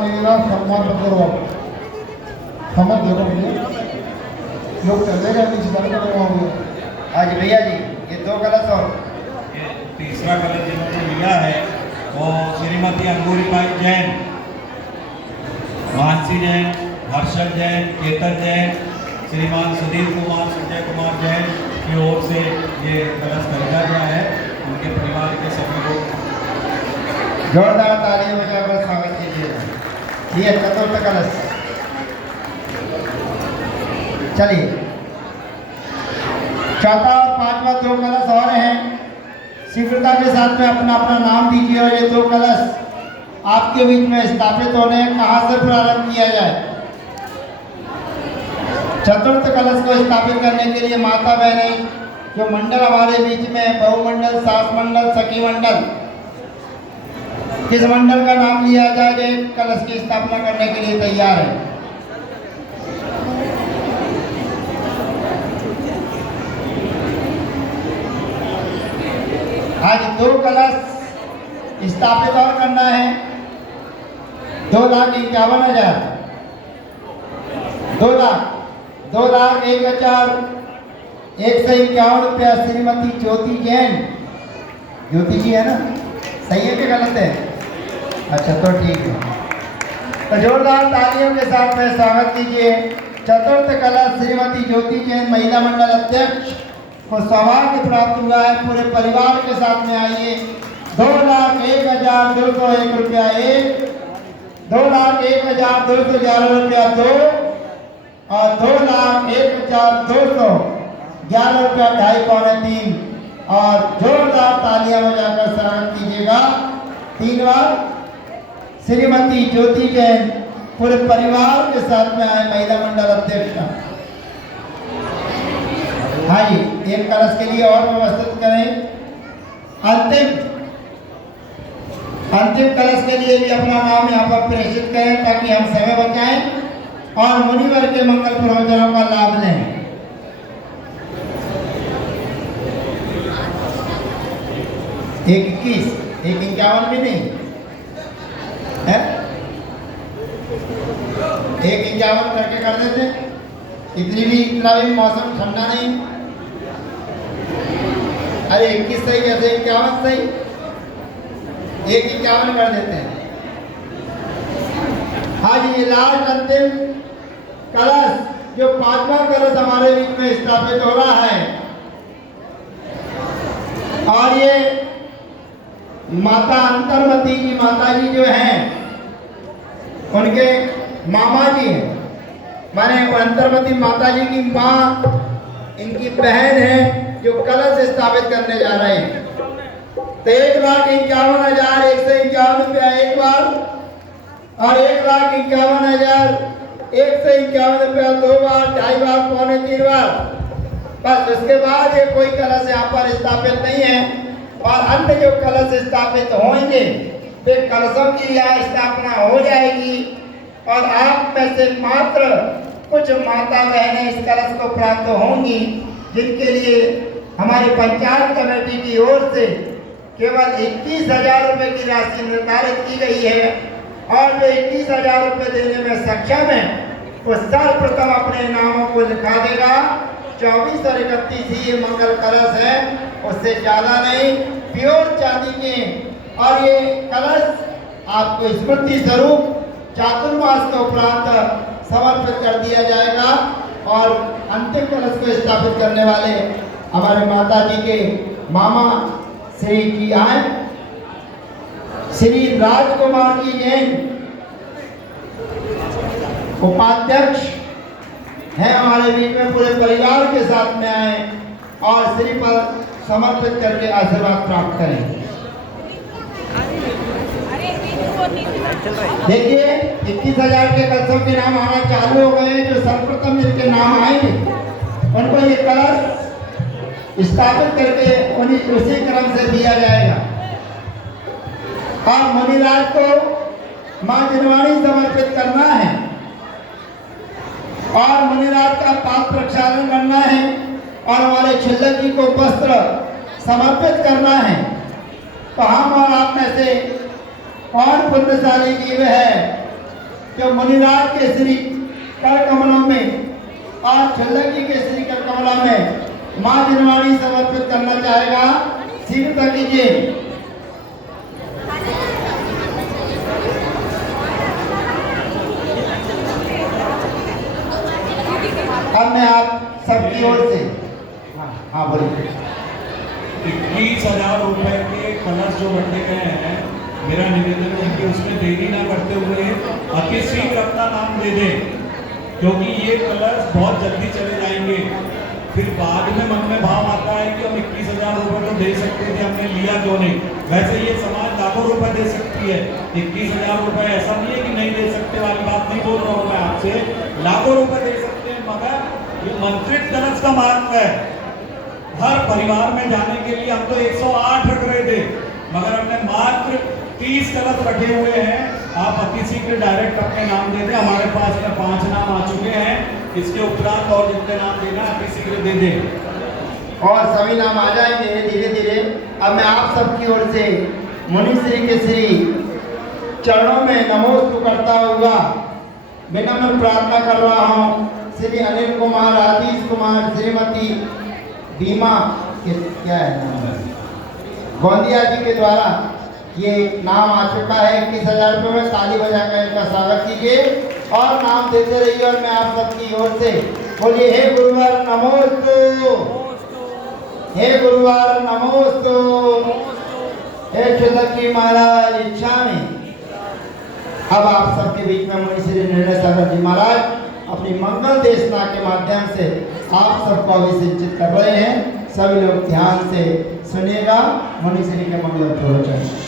मेरा सम्मानपूर्वक समझ देखो भैया लोग चलेगा नीचे जाने का होंगे। आज भैया जी ये 2 कलश और ये तीसरा कलश जिन्होंने लिया है वो श्रीमती अंगूरीबाई जैन, मानसी जैन, हर्षद जैन, केतन जैन, श्रीमान सुधीर कुमार, संजय कुमार जैन की ओर से ये कलश खरीदा गया है। उनके परिवार के सभी लोग जोरदार तालियों बजाकर स्वागत कीजिए। ये चतुर्थ कलश चलिए। चौथा और पांचवा 2 कलश और हैं। शीघ्रता के साथ में अपना अपना नाम दीजिए और ये 2 कलश आपके बीच में स्थापित होने हैं। कहाँ से प्रारंभ किया जाए? चतुर्थ कलश को स्थापित करने के लिए माता बहनें जो मंडल हमारे बीच में बहुमंडल, सास मंडल, सखी मंडल, किस मंडल का नाम लिया जाए जो कलश की स्थापना करने के लिए तैयार है? आज 2 कलश स्थापित और करना है। 2,51,000 2,01,151 रुपया श्रीमती ज्योति जैन। ज्योति जी है ना? सही है कि गलत है? अच्छा तो ठीक है। तो जोरदार तालियों के साथ में स्वागत कीजिए। चतुर्थ कलश श्रीमती ज्योति जैन महिला मंडल अध्यक्ष को सौभाग्य प्राप्त हुआ है। पूरे परिवार के साथ में आइए। 2,01,201 रुपया 1, 2,01,211 रुपया 2 और 2,01,211 रुपया 2.5 पौने 3 और जोरदार तालियां बजाकर स्वागत कीजिएगा 3 बार। श्रीमती ज्योति जैन पूरे परिवार के साथ में आए महिला मंडल अध्यक्ष। हाँ जी, 1 कलश के लिए और व्यवस्थित करें। अंतिम कलश के लिए भी अपना नाम यहाँ पर प्रेषित करें ताकि हम समय बचाएं और मुनिवर के मंगल प्रवचनों का लाभ लें। एक 21, 1,51 भी नहीं है, 1,51 करके कर देते। इतना भी मौसम ठंडा नहीं। अरे 21 सही कैसे 51 सही, 1,51 कर देते हैं। हाँ जी, ये लास्ट अंतिम कलश जो 5वां कलश हमारे बीच में स्थापित हो रहा है और ये माता अंतर्मती की माता जी जो हैं उनके मामा जी हैं, माने अंतर्मती माता जी की माँ इनकी बहन है जो कलश स्थापित करने जा रहे हैं। तो 1,51,151 रुपया 1 बार और 1,51,151 रुपया 2 बार, 2.5 बार, पौने 3 बार। बस उसके बाद ये कोई कलश यहाँ पर स्थापित नहीं है और अन्य जो कलश स्थापित होंगे वे कलशों की यहाँ स्थापना हो जाएगी और आप में से मात्र कुछ माता बहनें इस कलश को प्राप्त होंगी जिनके लिए हमारी पंचायत कमेटी की ओर से केवल 21,000 रुपये की राशि निर्धारित की गई है और जो 21,000 रुपये देने में सक्षम है वो सर्वप्रथम अपने नामों को लिखा देगा। 24 और 31 ही ये मंगल कलश है, उससे ज़्यादा नहीं, प्योर चांदी के। और ये कलश आपको स्मृति स्वरूप चातुर्मास के उपरांत समर्पित कर दिया जाएगा और अंतिम कलश को स्थापित करने वाले हमारे माता जी के मामा श्री जी आए, श्री राजकुमार जी जैन उपाध्यक्ष हैं हमारे बीच में, पूरे परिवार के साथ में आए और श्री पर समर्पित करके आशीर्वाद प्राप्त करें। देखिए 21,000 के कलशों के नाम आना चालू हो गए। जो सर्वप्रथम जिनके नाम आएंगे उनको ये कलश स्थापित करके उसी क्रम से दिया जाएगा और मुनिराज को मां जिनवाणी समर्पित करना है और मुनिराज का पाप प्रक्षालन करना है और हमारे छिल्लक जी को वस्त्र समर्पित करना है। तो हम और आप में से कौन पुण्यशाली जीव है कि मुनिराज केसरी कर कमलों में और छल्लकी केसरी कर कमला में मां जिनवाणी समर्पित करना चाहेगा। शीघ्रता कीजिए। अब मैं आप सबकी ओर से हाँ बोलिए। 21,000 रुपए के कलश जो बंटे गए हैं, मेरा निवेदन है कि उसमें देरी ना करते हुए अति शीघ्र अपना नाम दे दें, क्योंकि ये कलश बहुत जल्दी चले जाएंगे। फिर बाद में मन में भाव आता है कि हम 21,000 रुपए तो दे सकते थे, हमने लिया क्यों नहीं। वैसे ये समाज लाखों रुपए दे सकती है, 21,000 रुपए ऐसा नहीं है कि नहीं दे सकते वाली बात नहीं बोल रहा हूँ मैं आपसे, लाखों रुपए दे सकते हैं। मगर ये मंत्रित कलश का महत्व है। हर परिवार में जाने के लिए हम तो 108 रख रहे थे, मगर हमने मात्र 30 कलश रखे हुए हैं। आप अति शीघ्र डायरेक्ट अपने नाम दे दें। हमारे पास में 5 नाम आ चुके हैं, इसके उपरांत और जितने नाम देना अति शीघ्र दे दें और सभी नाम आ जाएंगे धीरे धीरे। अब मैं आप सबकी ओर से मुनि श्री के श्री चरणों में नमोस्तु करता हुआ विनम्र प्रार्थना कर रहा हूँ। श्री अनिल कुमार, आदिश कुमार, श्रीमती बीमा के क्या है नाम, गोंदिया जी के द्वारा ये नाम आ चुका है। 21,000 रुपये में ताली बजाकर इनका स्वागत कीजिए और नाम देते रहिए। और मैं आप सबकी ओर से बोलिए, हे गुरुवार नमोस्तु, हे गुरुवार नमोस्तु, हे छल्लकी महाराज इच्छा में। अब आप सबके बीच में मुनि श्री निर्णय सागर जी महाराज अपनी मंगल देशना के माध्यम से आप सबको अभिषेचित कर रहे हैं। सभी लोग ध्यान से सुनिएगा मुनि श्री के मंगल प्रवचन।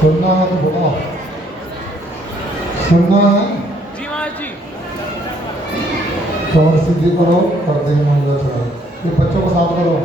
सुनना है तो बोलो, सुनना है जी महाराज जी। तो और सिद्धि करो, करते हैं मंगल चलो। ये बच्चों को साथ करो।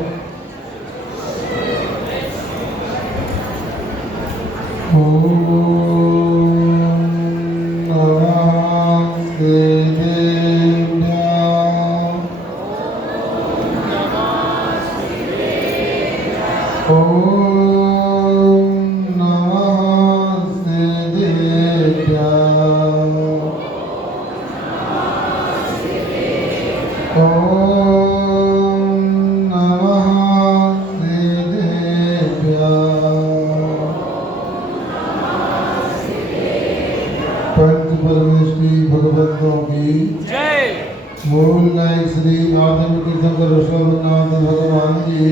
परमेश्वरी भगवतों की जय। मूल नायक श्री आदिम शंकर ऋषभनाथ भगवान जी,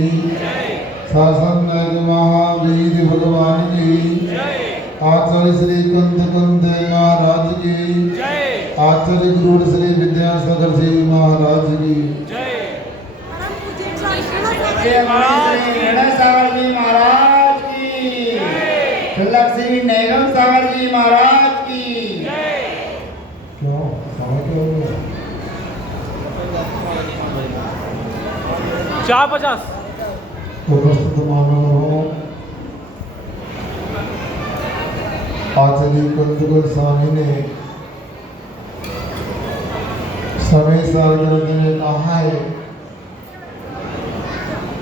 शासन नायक महावीर भगवान जी, आचार्य श्री कंद महाराज की, आचार्य गुरु श्री विद्यासागर जी महाराज की, निर्णय सागर जी महाराज की, श्री नेगम सागर जी महाराज की। क्यों समझ क्यों नहीं? 450 तो प्रस्तुत मानव आचार्य कंदकुल स्वामी ने समय साल में कहा है,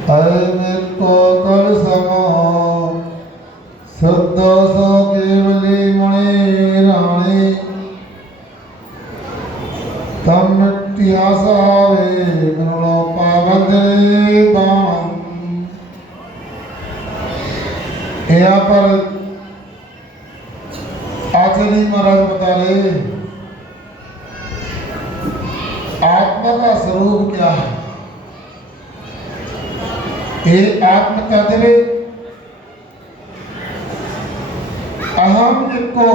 अरे को कर सको सद्दो सो केवली मुनि राणी, तम इतिहासावे गणो पावदे बाम। यहाँ पर आचार्य महाराज बता रहे आत्मा का स्वरूप क्या है। ये आत्म तत्व अहम जिसको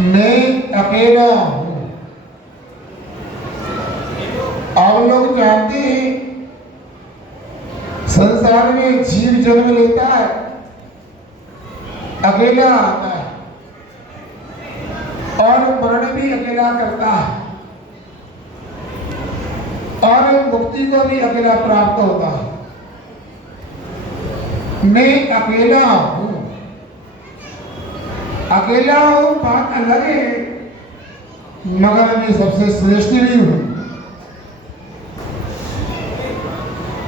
मैं अकेला हूं। आप लोग जानते हैं संसार में जीव जन्म लेता है, अकेला आता है और मरण भी अकेला करता है और मुक्ति को भी अकेला प्राप्त होता है। मैं अकेला हूं। अकेला हूं बात अलग है, मगर मैं सबसे श्रेष्ठ भी हूं।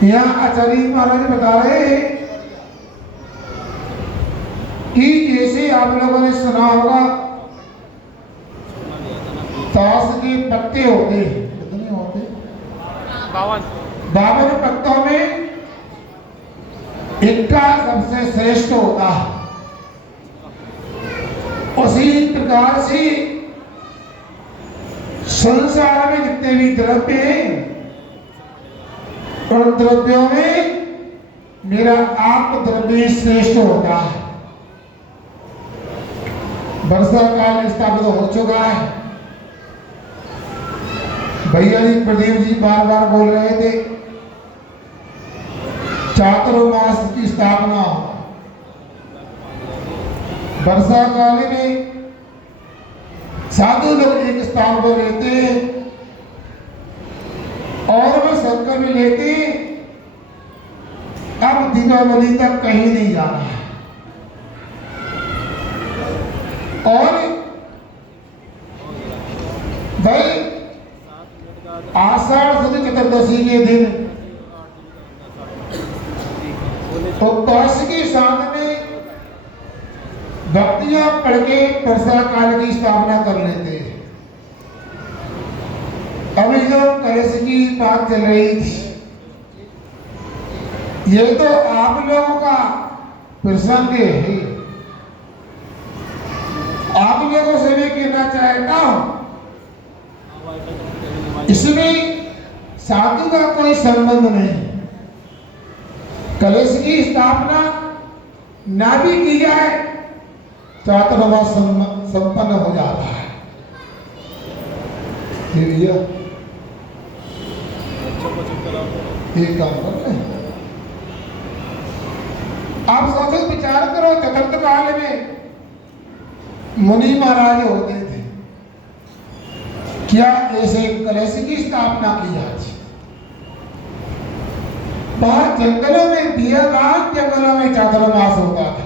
यहाँ आचार्य महाराज बता रहे हैं कि जैसे आप लोगों ने सुना होगा ताश के पत्ते होते हैं, कितने होते हैं? 52 पत्तों में इक्का सबसे श्रेष्ठ होता है। उसी प्रकार से संसार में जितने भी द्रव्य हैं उन द्रव्यों में मेरा आप द्रव्य श्रेष्ठ होता है। वर्षा काल स्थापित हो चुका है। भैया जी प्रदीप जी बार बार बोल रहे थे चातुर्मास की स्थापना वर्षा काल में साधु लोग एक स्थान पर रहते हैं और वह संकल्प में लेते अब दीपावली तक कहीं नहीं जाना है। और भाई आषाढ़ शुक्ल चतुर्दशी के दिन उपवास के साथ में भक्तियां पढ़ के वर्षा काल की स्थापना कर लेते हैं। अभी जो कलश की बात चल रही थी, ये तो आप लोगों का प्रसंग है। आप लोगों से भी कहना चाहता हूं इसमें साधु का कोई संबंध नहीं। कलश की स्थापना ना भी की जाए चातुर्मास संपन्न हो जाता है। एक काम कर रहे हैं, आप सोचो विचार करो, चतुर्थ काल में मुनि महाराज होते थे, क्या ऐसे कलश की स्थापना की जाती? बाहर जंगलों में बियाबान जंगलों में चातुर्मास होता था।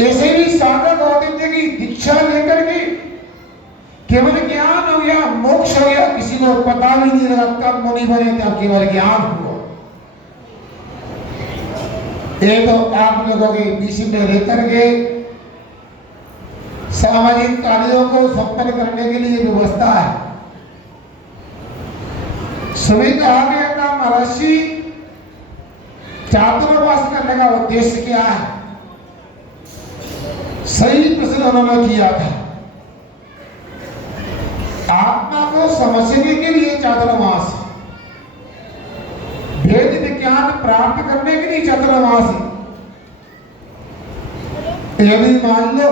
ऐसे भी साधक होते थे कि दीक्षा लेकर के केवल ज्ञान हो गया, मोक्ष हो गया, किसी को पता भी नहीं लगा कब मुनि बने थे, केवल ज्ञान हुआ। ये तो आप लोगों के बीच में रहकर के सामाजिक कार्यों को संपन्न करने के लिए व्यवस्था है। सभी कहा गया था महर्षि चातुर्मास करने का उद्देश्य क्या है? सही प्रश्न उन्होंने किया था। आत्मा को समझने के लिए चातुर्मास, वेद विज्ञान प्राप्त करने के लिए चातुर्मास। यदि मान लो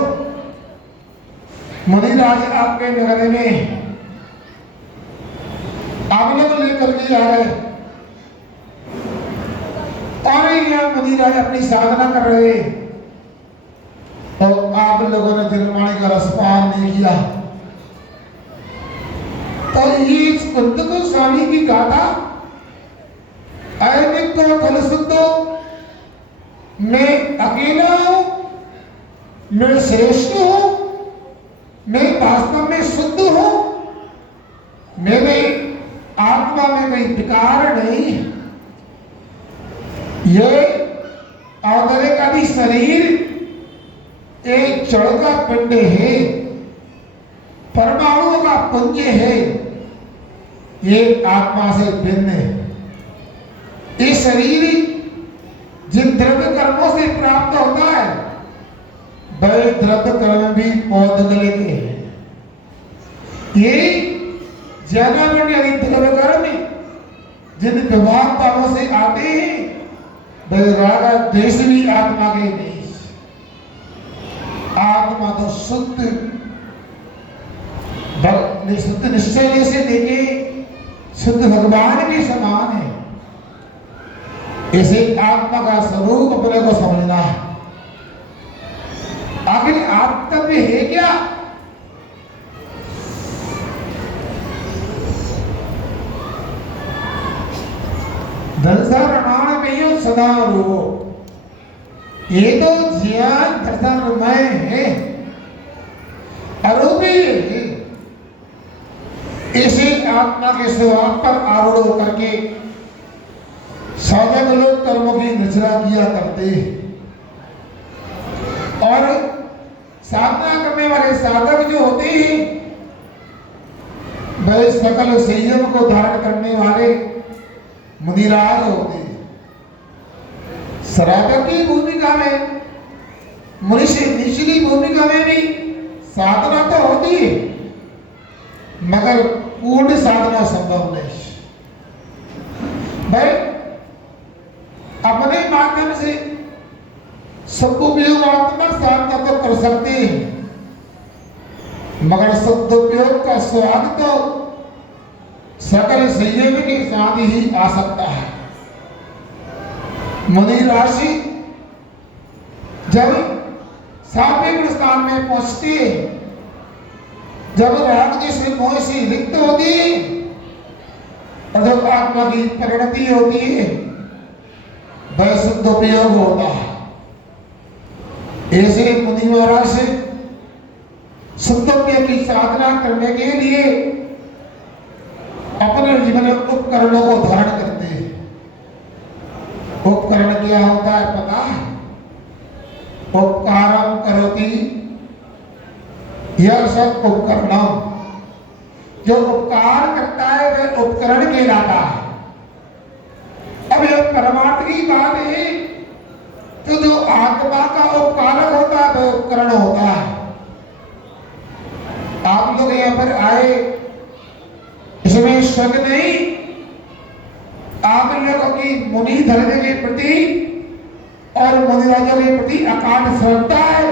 मुनिराज आपके नगर में आप लोग लेकर के आ रहे और यहाँ मुनिराज अपनी साधना कर रहे तो आप लोगों ने जलमाणी का रसपान नहीं किया तो ये कुंत को स्वामी की गाथा अयनिक को फल शुद्धो, मैं अकेला हूं, मैं श्रेष्ठ हूं, मैं वास्तव में शुद्ध हूं, मेरे आत्मा में कोई विकार नहीं। ये औदरे का भी शरीर एक जड़ का पिंड है, परमाणुओं का पुंज है, ये आत्मा से भिन्न है। ये शरीर जिन द्रव्य कर्मों से प्राप्त होता है वह द्रव्य कर्म भी पौधगले के हैं। ये ज्ञानावरण यानी द्रव्य कर्म जिन विभाग भावों से आते हैं वह राग द्वेष भी आत्मा के नहीं। आत्मा तो शुद्ध निश्चय से लेके शुद्ध भगवान के समान है। इसे आत्मा का स्वरूप अपने को समझना है। आखिर आत्मतत्व है क्या? धनसा प्रमाण में यो सदा रो। ये तो ज्ञान दर्शनमय है, अरूपी है। इसी आत्मा के स्वभाव पर आरूढ़ होकर के साधक लोग कर्मों की रचना किया करते हैं और साधना करने वाले साधक जो होते हैं वह सकल संयम को धारण करने वाले मुनिराज होते हैं। साधक की भूमिका में, मुनि से निचली भूमिका में भी साधना तो होती है मगर पूर्ण साधना संभव नहीं। भाई अपने माध्यम से सदुपयोगात्मक साधना तो कर सकते हैं मगर सदुपयोग का स्वाद तो सकल संयम के साथ ही आ सकता है। मुनि राशि जब सात्विक स्थान में पहुंचती है, जब राग जैसे मोह से रिक्त होती है और जब आत्मा की परिणति होती है वह सदुपयोग होता है। ऐसे मुनि महाराज से सदुपयोग की साधना करने के लिए अपने जीवन में उपकरणों को धारण करते हैं। उपकरण क्या होता है पता है? उपकारम करोति यह सब उपकरणम, जो उपकार करता है वह उपकरण कहलाता है। अब यह परमार्थ की बात है तो जो आत्मा का उपकारक होता है वह उपकरण होता है। आप लोग यहाँ पर आए इसमें शक नहीं, आप लोगों की मुनि धर्म के प्रति और मुनिराजों के प्रति अकाट श्रद्धा है,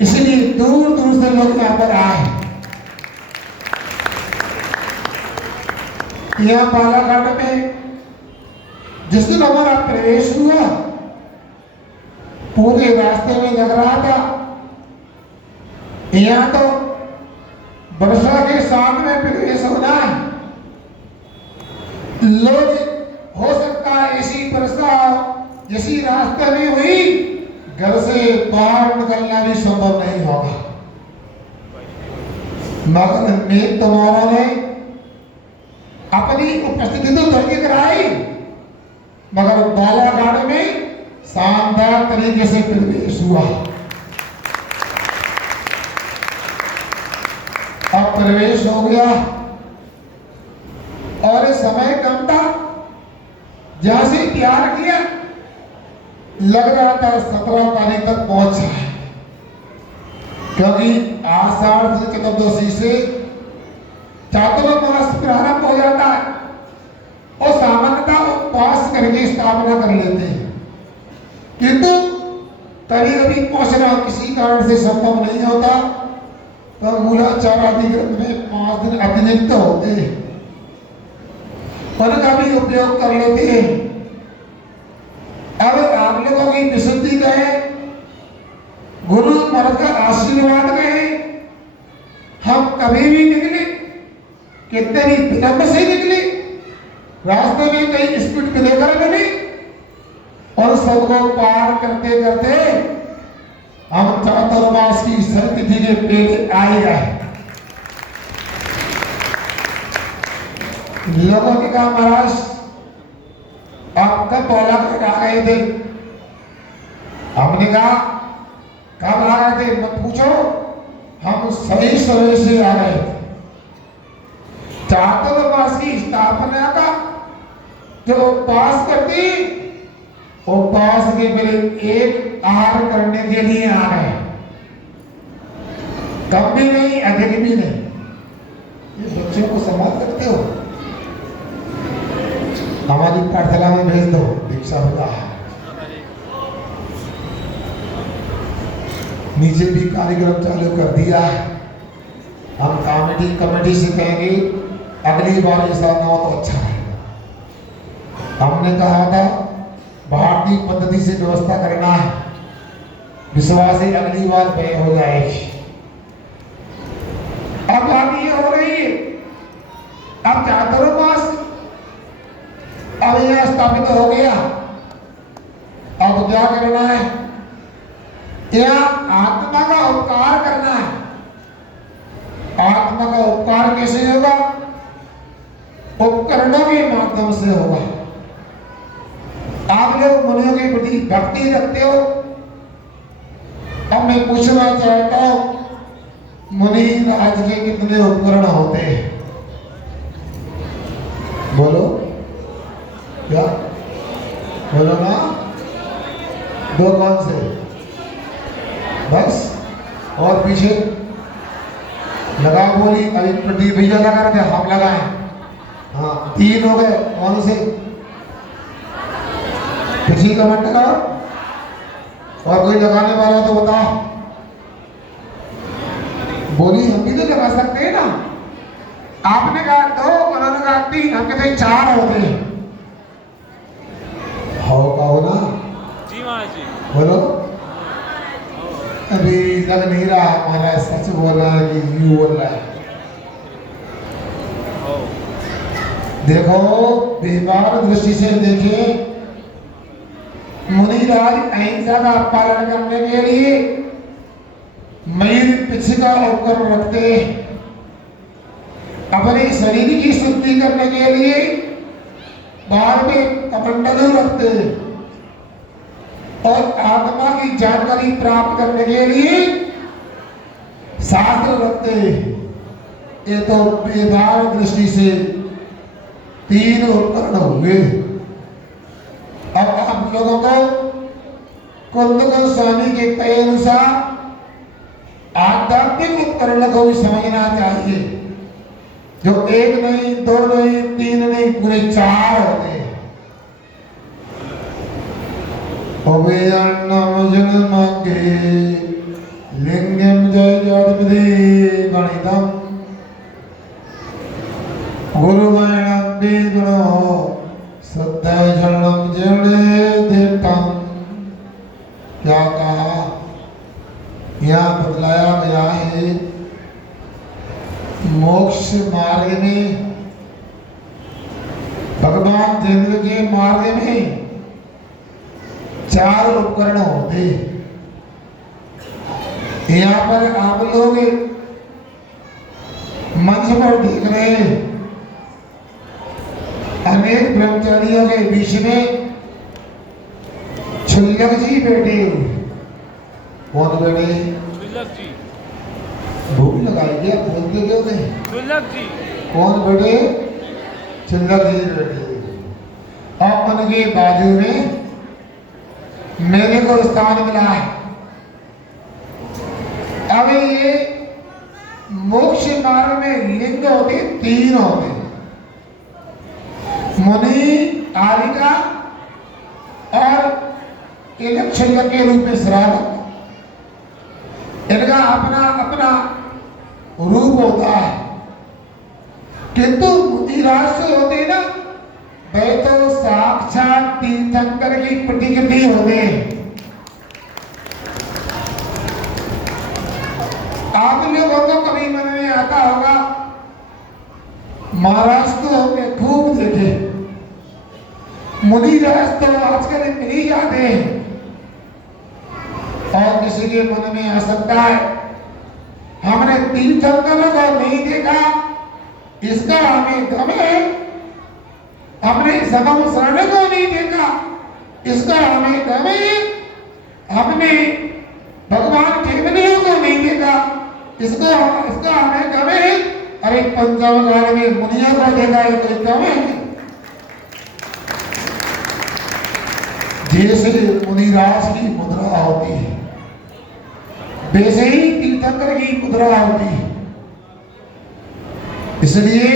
इसलिए दूर दूर से लोग यहाँ पर आए। यहाँ बालाघाट में जिस दिन हमारा प्रवेश हुआ पूरे रास्ते में लग रहा था यहाँ तो वर्षा के साथ में प्रवेश होना है। लोग हो सकता है ऐसी वर्षा जैसी रास्ते में हुई, घर से बाहर निकलना भी संभव नहीं होगा। मगर मेघ तुम्हारा ने अपनी उपस्थिति तो दर्ज कराई मगर बालाघाट में शानदार तरीके से प्रवेश हुआ। अब प्रवेश हो गया और समय कम था, जहां से तैयार किया लग रहा था 17 तारीख तक पहुंच जाए, क्योंकि आषाढ़ चतुर्दशी से चातुर्मास प्रारंभ हो जाता है और सामान्यतः उपवास करके स्थापना कर लेते हैं, किंतु कभी कभी पहुंचना किसी कारण से संभव नहीं होता तो मूलाचार आदि ग्रंथ में 5 दिन अतिरिक्त होते हैं, उनका भी उपयोग कर लेते हैं। अब आप लोगों की विशुद्धि कहे, गुरु महाराज का आशीर्वाद कहे, हम कभी भी निकले, कितने भी विलंब से निकले, रास्ते में कई स्पीड ब्रेकर मिली और सबको पार करते करते हम चातुर्मास की सरतिथि के पेड़ आए गए। लोगों ने कहा महाराज आप कब बोला कर आ गए थे? हमने कहा कब आ गए थे मत पूछो, हम सही समय से आ गए थे। चातुर्मास की स्थापना का जो उपवास करती, उपवास के पहले एक आहार करने के लिए आ गए, कम भी नहीं अधिक भी नहीं। ये बच्चों को समाप्त करते हो, हमारी पाठशाला में भेज दो, दीक्षा होगा। नीचे भी कार्यक्रम चालू कर दिया है, हम कमेटी से कहेंगे अगली बार ऐसा ना हो तो अच्छा है। हमने कहा था भारतीय पद्धति से व्यवस्था करना है, विश्वास है अगली बार व्यय हो जाएगी। अब बात ये हो रही है, अब चातुर्मास अब यह स्थापित हो गया पूजा करना है या आत्मा का उपकार करना है? आत्मा का उपकार कैसे होगा? उपकरणों के माध्यम से होगा। आप लोग मुनियों के प्रति भक्ति रखते हो। अब मैं पूछना चाहता हूं, मुनि राज के कितने उपकरण होते हैं? बोलो क्या? बोलो ना। दो कौन से? बस? और पीछे लगा बोली अभी प्रदीप भैया लगा रहे थे, हम लगाए। हाँ, 3 हो गए। कौन से? किसी कमेंट करो। और कोई लगाने वाला तो बताओ। बोली हम भी तो लगा सकते हैं ना। आपने कहा 2, उन्होंने कहा 3, हम कहते 4 होते हैं। हो कहो ना। जी महाराज जी। बोलो। अभी लग नहीं रहा हमारा, सच बोल रहा है कि यू बोल रहा है। देखो, व्यवहार दृष्टि से देखें, मुनिराज अहिंसा का पालन करने के लिए मयूर पिछ का उपकरण रखते, अपने शरीर की शुद्धि करने के लिए बाल में कमंडलू रखते और आत्मा की जानकारी प्राप्त करने के लिए शास्त्र रखते। ये तो व्यवहार दृष्टि से 3 उपकरण होंगे। अब आप लोगों को कुंद गोस्वामी के कहे अनुसार आध्यात्मिक उपकरण को भी समझना चाहिए, जो 1 नहीं, 2 नहीं, 3 नहीं, पूरे 4 होते हैं। अभियान्नम जन्मके लिंगम जय जगदे गणितम गुरुवाणम वेदनो सत्य जन्म जड़े देवतम। क्या कहा? यहाँ बतलाया गया है मोक्ष मार्ग में, भगवान देव के मार्ग में 4 उपकरण होते। यहाँ पर आप लोग मंच पर देख रहे हैं, अनेक ब्रह्मचारियों के बीच में क्षुल्लक जी बैठे हुए। कौन बैठे? क्षुल्लक जी। भूख लगाई क्या? बोलते क्यों नहीं? क्षुल्लक जी। कौन बैठे? क्षुल्लक जी बैठे और उनके बाजू में मेरे को स्थान मिला है। अब ये मोक्ष मार्ग में लिंग होते 3 होते, मुनि, आलिका और एक क्षुल्लक के रूप में श्राद्ध। इनका अपना अपना रूप होता है, किंतु मुनिराज से होते ना, वे तो साक्षात तीर्थंकर की प्रतिकृति होते हैं। आप लोगों को कभी मन में आता होगा, महाराज तो हमने खूब देखे, मुनिराज तो आजकल मिल ही जाते हैं। और किसी के मन में आ सकता है, हमने तीर्थंकरों को नहीं देखा, इसका हमें गम है। हमने समम शरण को नहीं देखा, इसका हमें गम है। हमने भगवान केवलियों को नहीं देखा, इसका हमें गम है। अरे पंचम काल में मुनियों को देखा है, कोई गम है? जैसे मुनिराज की मुद्रा होती है, वैसे ही तीर्थंकर की मुद्रा होती है। इसलिए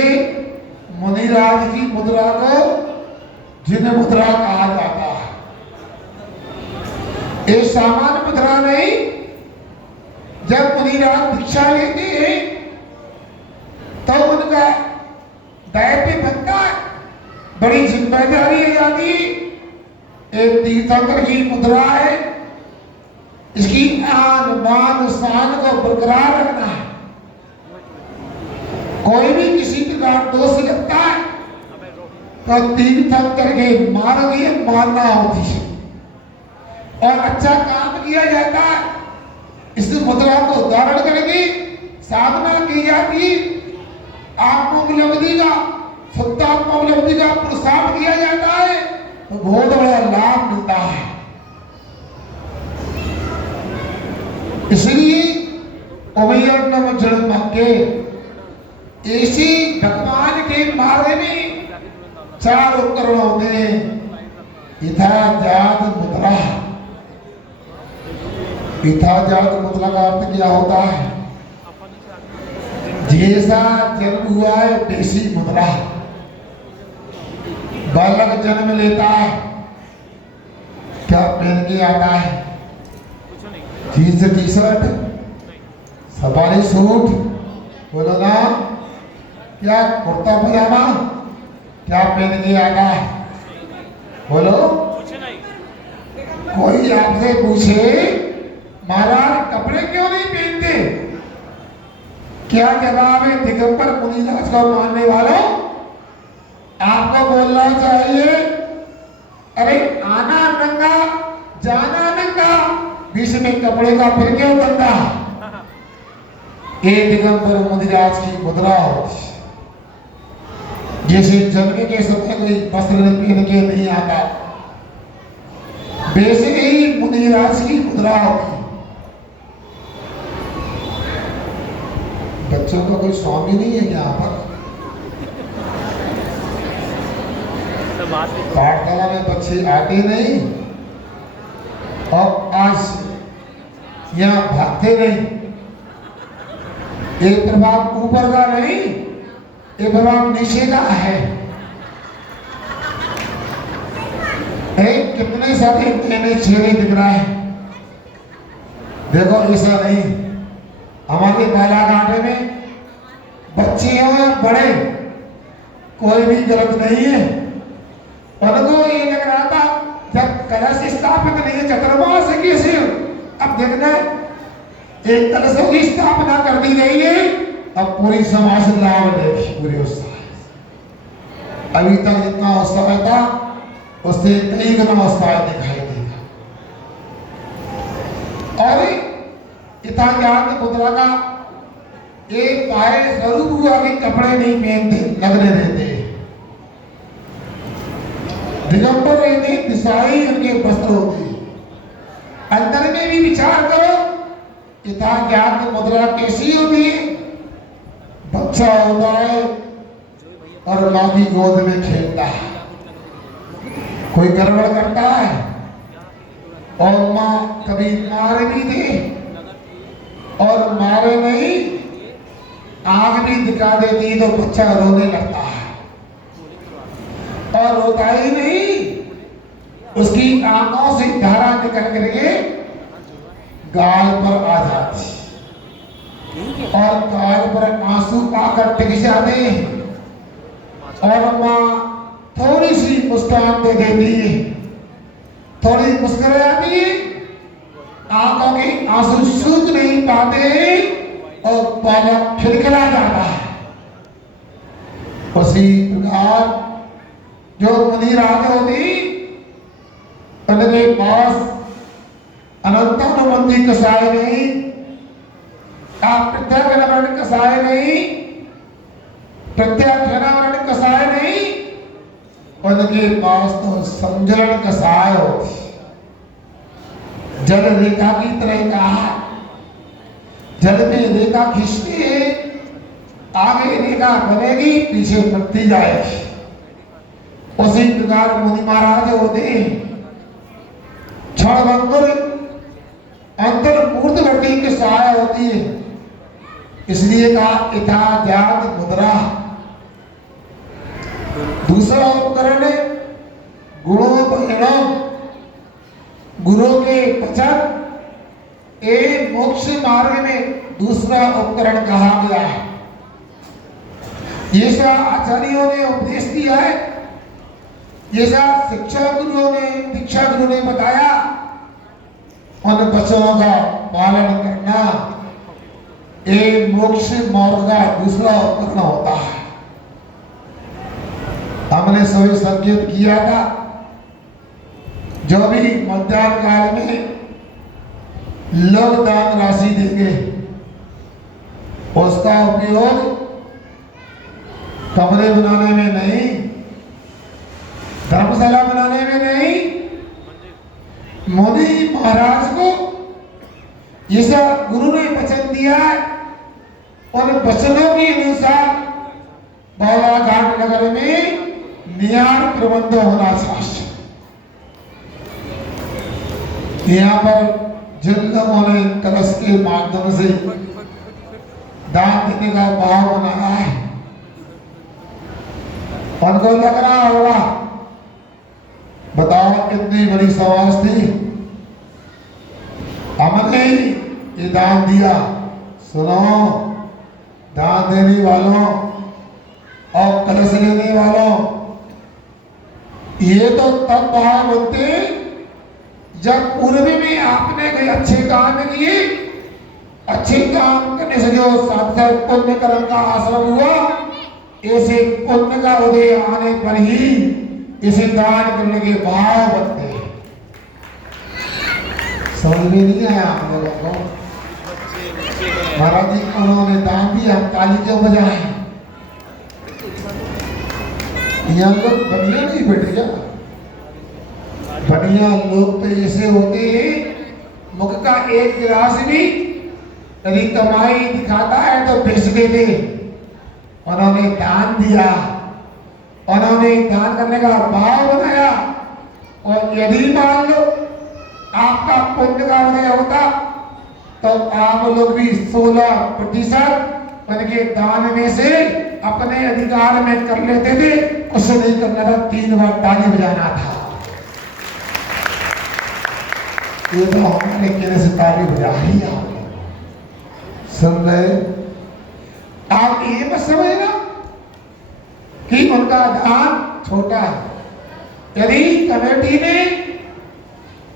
मुनिराज की मुद्रा को जिन मुद्रा कहा जाता है। एक सामान्य मुद्रा नहीं। जब मुनिराज दीक्षा लेते हैं तो उनका दायित्व बनता है, बड़ी जिम्मेदारी आ जाती है। एक तीर्थंकर की मुद्रा है, इसकी आन मान शान को बरकरार रखना है। कोई भी किसी प्रकार दोष लगता है तो तीर्थंकर के मार्ग ये मानना होती है। और अच्छा काम किया जाता है। इस मुद्रा को धारण करके साधना की जाती, आत्मोपलब्धि का, शुद्धात्मोपलब्धि का पुरुषार्थ किया जाता है, तो बहुत बड़ा लाभ मिलता है। इसलिए अवयव जड़ के ऐसी भगवान के बारे में 4 उपकरण होते हैं। यथाजात मुद्रा। यथाजात मुद्रा का अर्थ क्या होता है? जैसा जन्म हुआ है वैसी मुद्रा। बालक जन्म लेता है, क्या पहन के आता है? Jeans T shirt, safari suit, बोलो ना, क्या कुर्ता पजामा, क्या पहन के आता है? बोलो। कोई आपसे पूछे महाराज कपड़े क्यों नहीं पहनते, क्या जवाब है? दिगंबर मुनिदास को मानने वालों, आपको बोलना चाहिए, अरे आना नंगा जाना नंगा, बीच में कपड़े का फिर क्यों बनता? ये दिगंबर मुनिदास की मुद्रा होती। जैसे जन्म के समय कोई वस्त्र पहन के नहीं आता, वैसे ही मुनिराज की मुद्रा होगी। बच्चों का कोई स्वामी नहीं है यहाँ पर? पाठशाला में बच्चे आते नहीं और आज यहाँ भागते नहीं। एक प्रभाव ऊपर का नहीं, ये प्रभाव नीचे का है। कितने सारे नए चेहरे दिख रहा है। देखो ऐसा नहीं, हमारे बालाघाट में बच्चे हो या बड़े, कोई भी गलत नहीं है। उनको ये लग रहा था जब कलश स्थापित नहीं है चतुर्मास कैसे, अब देखना एक कलशों की स्थापना कर दी गई है, अब पूरी समाज लाभ लेगी, पूरी उत्साह। अभी तक जितना उत्साह था उससे कई गुना उत्साह दिखाई देगा। और यथाज्ञान मुद्रा का एक पाए स्वरूप हुआ कि कपड़े नहीं पहनते, लगने देते। दिगंबर रहते, दिशाई उनके वस्त्र होते। अंदर में भी विचार करो, यथाज्ञान मुद्रा कैसी होती है? बच्चा होता है और माँ की गोद में खेलता है, कोई गड़बड़ करता है और माँ कभी मार भी दे और मारे नहीं, आग भी दिखा देती तो बच्चा रोने लगता है, और रोता ही नहीं, उसकी आंखों से धारा निकल करके गाल पर आ जाती और गाल पर आंसू आकर टिक जाते हैं और माँ थोड़ी सी मुस्कान दे देती है, थोड़ी मुस्कुराती है, आंखों के आंसू सूख नहीं पाते और बालक खिलखिला जाता है। उसी प्रकार जो मुनि राजा होती, उनके पास अनंतानुबंधी कसाय नहीं, प्रत्याख्यान कसाय नहीं, प्रत्याख्यान कसाय नहीं, उनके पास तो संजलन कसाय होती। जल रेखा की तरह कहा, जल में रेखा खींचते आगे रेखा बनेगी, पीछे बढ़ती जाएगी। उसी प्रकार मुनि महाराज होते क्षणभंगुर अंतर्मूर्तवर्ती की सहाय होती है। इसलिए कहा यथाज्ञात मुद्रा। दूसरा उपकरण है गुणोपहरण, गुरु के वचन। एक मोक्ष मार्ग में दूसरा उपकरण कहा गया है। ये सब आचार्यों ने उपदेश दिया है, ये सब शिक्षा गुरुओं ने, दीक्षा गुरु ने बताया। उन वचनों का पालन करना एक मोक्ष मार्ग का दूसरा उपकरण होता है। हमने सभी संकेत किया था, जो भी मध्याह्न काल में लोग दान राशि देंगे उसका उपयोग कमरे बनाने में नहीं, धर्मशाला बनाने में नहीं, मोदी महाराज को जैसा गुरु ने वचन दिया है और वचनों के अनुसार बालाघाट नगर में नियार प्रबंध होना चाहिए। यहाँ पर जिन लोगों ने कलश के माध्यम से दान देने का भाव बनाया है उनको लग रहा होगा बताओ कितनी बड़ी समाज थी, हमने ये दान दिया। सुनो, दान देने वालों और कलश लेने वालों, ये तो तब भाव बनते जब पूर्व में आपने कोई अच्छे काम किए, अच्छे काम करने से जो सार्थक पुण्य कर्म का आश्रम हुआ, ऐसे पुण्य का उदय आने पर ही इसे दान करने के भाव बनते हैं। समझ में नहीं आया आप लोगों को? महाराज जी उन्होंने दान दिया, हम ताली क्यों बजाएं? यहाँ लोग बढ़िया नहीं बैठे क्या? बढ़िया लोग तो ऐसे होते हैं मुख का एक गिलास भी यदि कमाई दिखाता है तो बेच देते। उन्होंने दान दिया, उन्होंने दान करने का भाव बनाया और यदि मान लो आपका पुण्य का उदय होता तो आप लोग भी 16% उनके दान में से अपने अधिकार में कर लेते थे। कुछ नहीं करना था, 3 बार ताली बजाना था। ये तो हमने कहने से ताली बजा ही सुन रहे। आप ये मत समझना कि उनका दान छोटा है। यदि कमेटी ने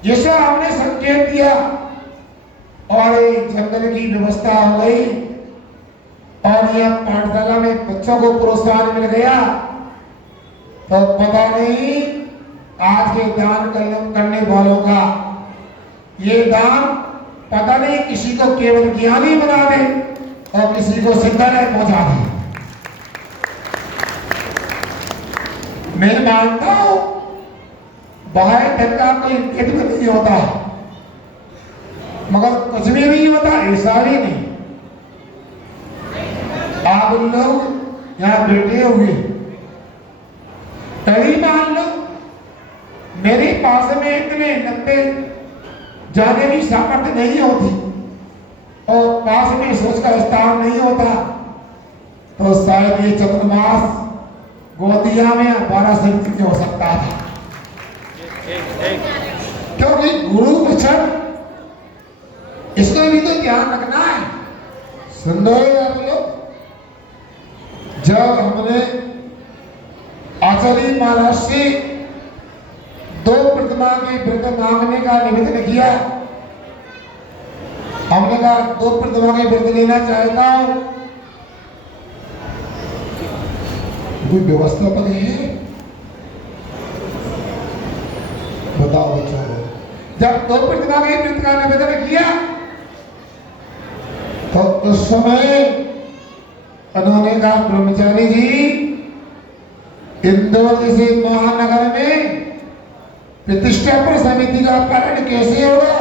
जैसा हमने संकेत दिया और एक जंगल की व्यवस्था हो गई और यह पाठशाला में बच्चों को प्रोत्साहन मिल गया तो पता नहीं आज के दान करने वालों का ये दान पता नहीं किसी को केवल ज्ञानी बना दे और किसी को सिद्धालय पहुंचा दे। मैं मानता हूं बाहर ढंग का कोई भेद नहीं होता मगर कुछ भी नहीं होता ऐसा भी नहीं। आप लोग यहाँ बैठे हुए तभी मान लो मेरे पास में इतने लंबे जाने की सामर्थ्य नहीं होती और पास में सोच का स्थान नहीं होता तो शायद ये चतुर्मास गोदिया में 12 सेंट हो सकता था। क्योंकि गुरु वचन इसको भी तो ध्यान रखना है। सुन रहे हो आप लोग? जब हमने आचार्य महाराज से 2 प्रतिमा के व्रत मांगने का निवेदन किया, हमने कहा 2 प्रतिमा के व्रत लेना चाहता हूं, कोई व्यवस्था पर है? बताओ बच्चों को। जब 2 प्रतिमा के व्रत का निवेदन किया तो उस समय उन्होंने कहा ब्रह्मचारी जी इंदौर जैसे महानगर में प्रतिष्ठापन समिति का पालन कैसे होगा?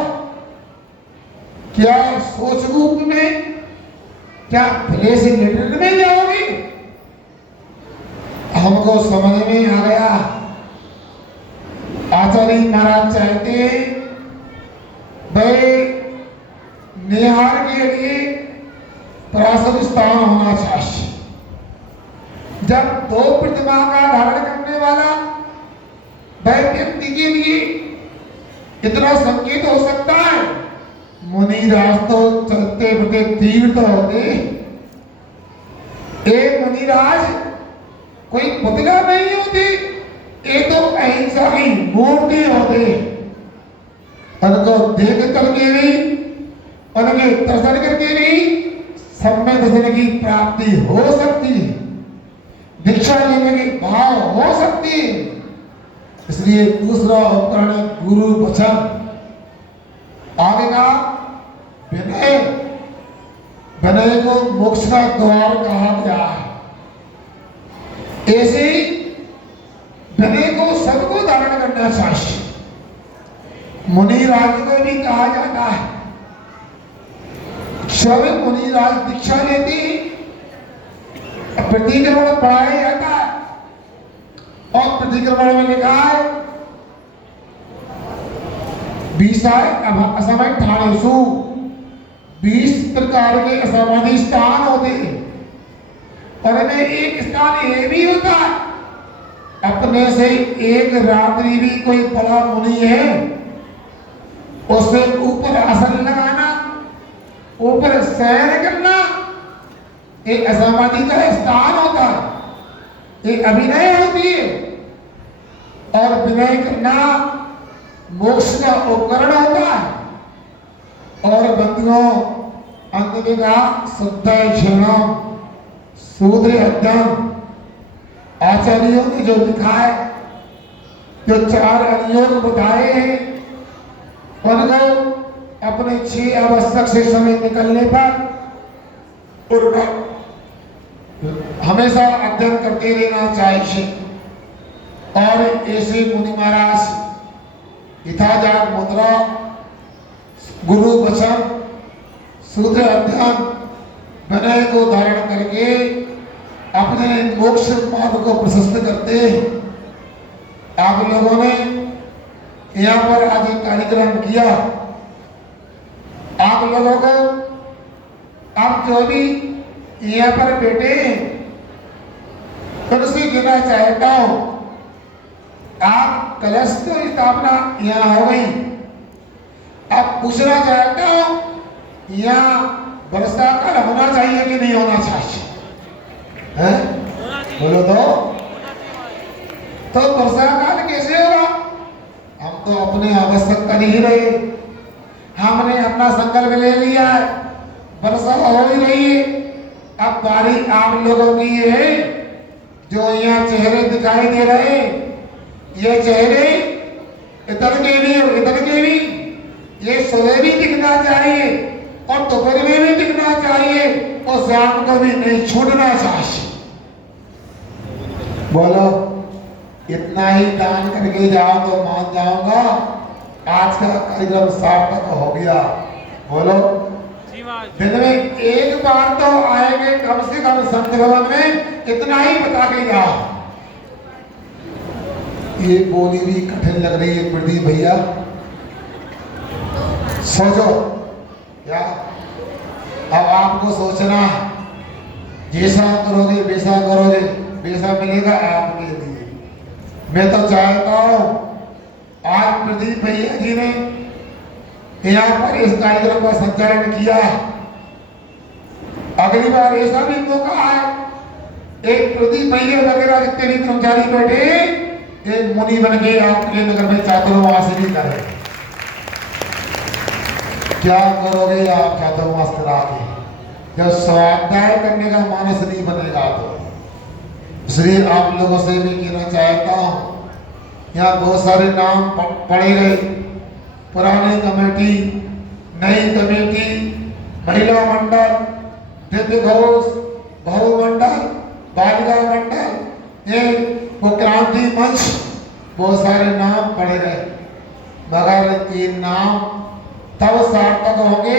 क्या सोच रूप में, क्या भले से लेटर में जाओगे? हमको समझ में आ गया आचार्य महाराज चाहते भाई निहार के लिए पराशर स्थान होना चाहिए। जब 2 प्रतिमा का धारण करने वाला वह व्यक्ति के लिए इतना संकेत हो सकता है, मुनि राज तो चलते बड़े तीव्र होते। एक मुनिराज कोई पुतला नहीं होते, ये तो अहिंसा की मूर्ति होते। उनको देख करके भी, उनके दर्शन करके भी सम्य दर्शन की प्राप्ति हो सकती है, दीक्षा लेने की भाव हो सकती है। इसलिए दूसरा उपकरण है गुरु वचन। आगे का विनय, विनय को मोक्ष का द्वार कहा गया है। ऐसे ही विनय को सबको धारण करना चाहिए। मुनिराज को भी कहा जाता है, सब मुनिराज दीक्षा लेती, प्रतिक्रमण पढ़ाया जाता है और प्रतिक्रमण में लिखा है 20 असमय ठाणेसु, 20 प्रकार के असमाधि स्थान होते हैं और इनमें एक स्थान ये भी होता है, अपने से एक रात्रि भी कोई बड़ा मुनि है उससे ऊपर आसन लगाना, ऊपर शयन करना, एक असमाधि का स्थान होता है, एक अभिनय होती है और विनय करना मोक्ष का उपकरण होता है। और बंधुओं, अंत में कहा शुद्ध क्षणम शूद्र अध्ययन। आचार्यों ने जो लिखा है, जो 4 अनुयोग बताए हैं, उनको अपने 6 आवश्यक से समय निकलने पर उनका हमेशा अध्ययन करते रहना चाहिए। और ऐसे मुनि महाराज यथाजात मुद्रा, गुरु वचन, शूद्र अध्ययन, विनय को धारण करके अपने मोक्ष मार्ग को प्रशस्त करते हैं। आप लोगों ने यहाँ पर आज एक कार्यक्रम किया, आप लोगों को आप जो भी यहाँ पर बैठे तो उसे कहना चाहता हूं, आप कलश तो स्थापना यहाँ हो गई, आप पूछना चाहता हूं यहाँ वर्षा काल होना चाहिए कि नहीं होना चाहिए? हैं? बोलो तो वर्षा काल कैसे होगा? हम तो अपने आवश्यकता नहीं रहे, हमने अपना संकल्प ले लिया है, वर्षा हो ही रही है। अब बारी आप लोगों की है, जो यहाँ चेहरे दिखाई दे रहे, ये चेहरे इधर के भी और इधर के भी, ये सुबह भी दिखना चाहिए और दोपहर में भी दिखना चाहिए और शाम को भी नहीं छूटना चाहिए। बोलो, इतना ही दान करके जाओ तो मान जाऊंगा, आज का कार्यक्रम सार्थक हो गया। बोलो, दिन में एक बार तो आएंगे कम से कम संत भवन में, इतना ही बता के जाओ। ये बोली भी कठिन लग रही है प्रदीप भैया, सोचो क्या अब आपको सोचना, जैसा करोगे वैसा करोगे, वैसा मिलेगा आपके लिए। मैं तो चाहता हूं आज प्रदीप भैया जी ने यहाँ पर इस कार्यक्रम का संचालन किया, अगली बार ऐसा भी मौका है, एक प्रदीप भैया वगैरह जितने भी कर्मचारी बैठे, एक मुनि बन के आपके नगर में चातुर्मास भी करें। क्या करोगे आप चातुर्मास करा के, जब स्वाध्याय करने का मानस नहीं बनेगा तो? इसलिए आप लोगों से भी कहना चाहता हूं, यहाँ बहुत सारे नाम पड़े गए, पुरानी कमेटी, नई कमेटी, महिला मंडल, दिव्य घोष, बहु मंडल, बालिका मंडल, ये वो क्रांति मंच, बहुत सारे नाम पड़े गए, मगर ये नाम तब सार्थक होंगे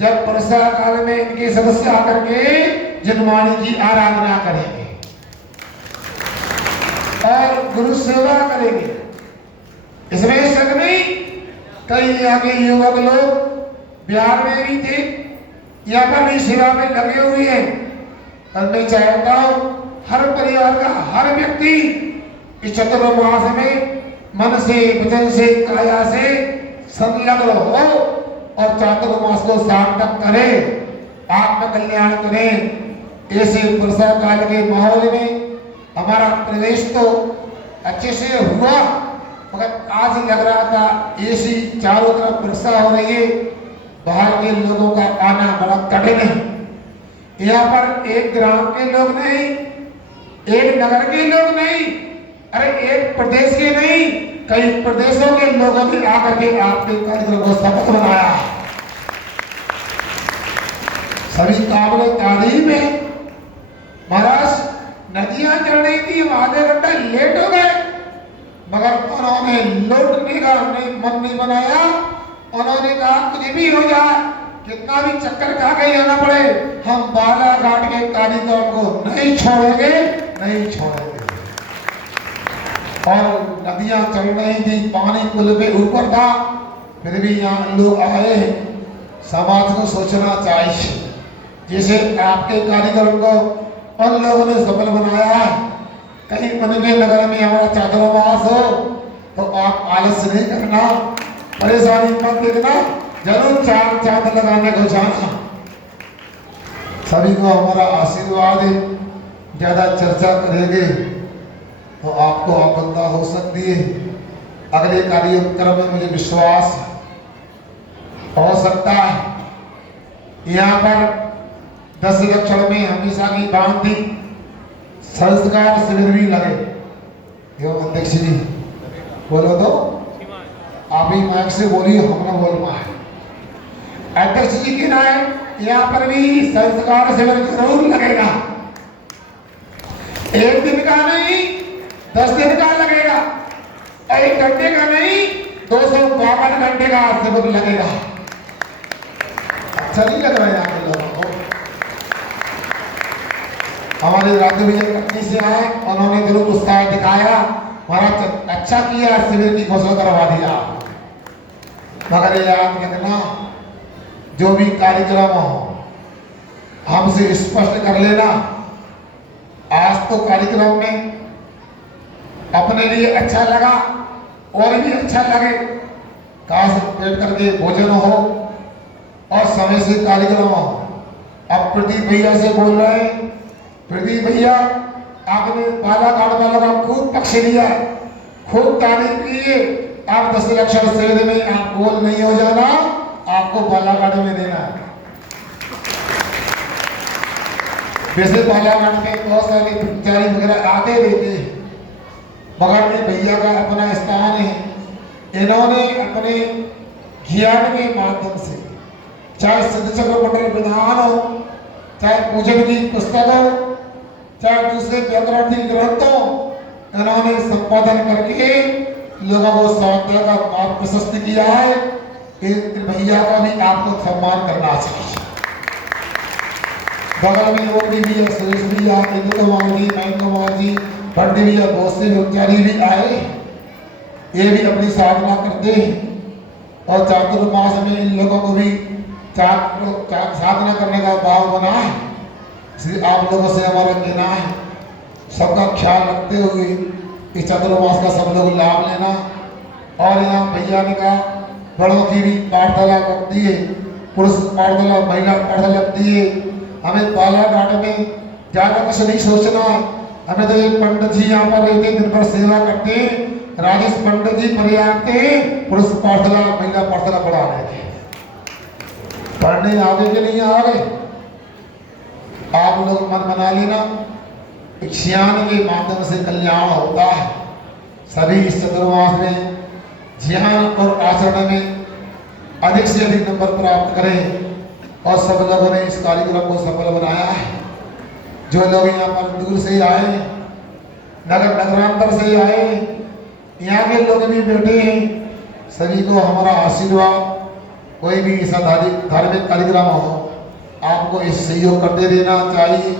जब वर्षा काल में इनके सदस्य आकर के जनवाणी की आराधना करेंगे और गुरु सेवा करेंगे। इसमें शक नहीं, कई आगे युवक लोग बिहार में भी थे, यहाँ पर भी सेवा में लगे हुए हैं। और मैं चाहता हूँ हर परिवार का हर व्यक्ति इस चतुर्मास में मन से, वचन से, काया से संलग्न हो और चातुर्मास को सार्थक करे, आत्म कल्याण करे। ऐसे वर्षा काल के माहौल में हमारा प्रवेश तो अच्छे से हुआ, मगर आज लग रहा था ऐसी चारों तरफ वर्षा हो रही है, बाहर के लोगों का आना बड़ा कठिन है। यहाँ पर एक ग्राम के लोग नहीं, एक नगर के लोग नहीं, अरे एक प्रदेश के नहीं, कई प्रदेशों के लोगों ने आकर के आपके कार्यक्रम को सफल बनाया। सभी काबिल तारीफ है। महाराज नदियां चल रही थी, हम आधे घंटे लेट हो गए, मगर उन्होंने लौटने का मन नहीं बनाया। उन्होंने कहा कुछ भी हो जाए, कितना भी चक्कर खा के आना पड़े, हम बालाघाट के कार्यक्रम को नहीं छोड़ेंगे, नहीं छोड़ेंगे। और नदियां चल रही थी, पानी पुल पे ऊपर था, फिर भी यहाँ लोग आए। समाज को सोचना चाहिए, जैसे आपके कार्यक्रम को उन लोगों ने सफल बनाया है। कहीं उनके नगर में हमारा चातुर्मास हो तो आप आलस्य नहीं करना, परेशानी मत देखना, जरूर चार चांद लगाने को जाना। सभी को हमारा आशीर्वाद है। ज्यादा चर्चा करेंगे तो आपको आपदा हो सकती है। अगले कार्यक्रम में मुझे विश्वास हो सकता है। यहाँ पर 10 लक्षण में हमेशा की भांति संस्कार शिविर भी लगे। एवं अध्यक्ष जी बोलो तो, आप ही माइक से बोलिए, हमने बोलना है। अध्यक्ष जी की राय, यहाँ पर भी संस्कार शिविर जरूर लगेगा। 1 दिन का नहीं, 10 दिन का लगेगा। 1 घंटे का नहीं, 252 घंटे का शिविर लगेगा। अच्छा नहीं लग रहा है यहाँ के लोगों को? हमारे राज्य विजय कटनी से आए, उन्होंने जरूर उत्साह दिखाया। महाराज अच्छा किया, शिविर की घोषणा करवा दिया। मगर याद रखना, जो भी कार्यक्रम हो हमसे स्पष्ट कर लेना। आज तो कार्यक्रम में अपने लिए अच्छा लगा, और भी अच्छा लगे, काश पेट करके भोजन हो और समय से कार्यक्रम हो। अब प्रदीप भैया से बोल रहे हैं, प्रदीप भैया आपने बालाघाट वालों का खूब पक्ष लिया, खूब तारीफ की है। आप 10 लक्षण शेर में आप गोल नहीं हो जाना, आपको बालाघाट में देना है। वैसे बालाघाट में बहुत सारे कर्मचारी वगैरह आते रहते हैं, मगर ये भैया का अपना स्थान है। इन्होंने अपने ज्ञान के माध्यम से, चाहे सिद्ध चक्र मंडल विधान हो, चाहे पूजन की पुस्तक हो, चाहे दूसरे व्याकरण की ग्रंथ हो, इन्होंने संपादन करके लोगों को स्वाध्याय का मार्ग प्रशस्त किया है। इस भैया का भी आपको सम्मान करना चाहिए। बगल में और भी है, सुरेश भैया, इंद्र कुमार जी, मयंक कुमार जी, पंडित भैया, बहुत से ब्रह्मचारी भी आए। ये भी अपनी साधना करते हैं और चातुर्मास में इन लोगों को भी साधना करने का भाव बना है। इसलिए आप लोगों से हमारा कहना है, सबका ख्याल रखते हुए इस चातुर्मास का सब लोग लाभ लेना। और यहाँ भैया ने कहा बड़ों की भी पाठशाला लगती है, पुरुष पाठशाला, महिला पाठशाला लगती है। हमें बालाघाट में ज़्यादा कुछ नहीं सोचना है। हमें तो एक पंडित जी यहाँ पर रहते, दिन भर सेवा करते हैं, राजेश पंडित जी पर्याप्त हैं, पुरुष पाठशाला, महिला पाठशाला पढ़ा रहे हैं। पढ़ने आगे के नहीं आगे, आप लोग मन बना लेना, ज्ञान के माध्यम से कल्याण होता है। सभी इस चतुर्मास में ज्ञान और आचरण में अधिक से अधिक नंबर प्राप्त करें और सब लोगों ने इस कार्यक्रम को सफल बनाया है। जो लोग यहाँ पर दूर से आए, नगरांतर से आए, यहाँ के लोग भी बैठे हैं, सभी को हमारा आशीर्वाद। कोई भी ऐसा धार्मिक कार्यक्रम हो, आपको इस सहयोग करते देना चाहिए।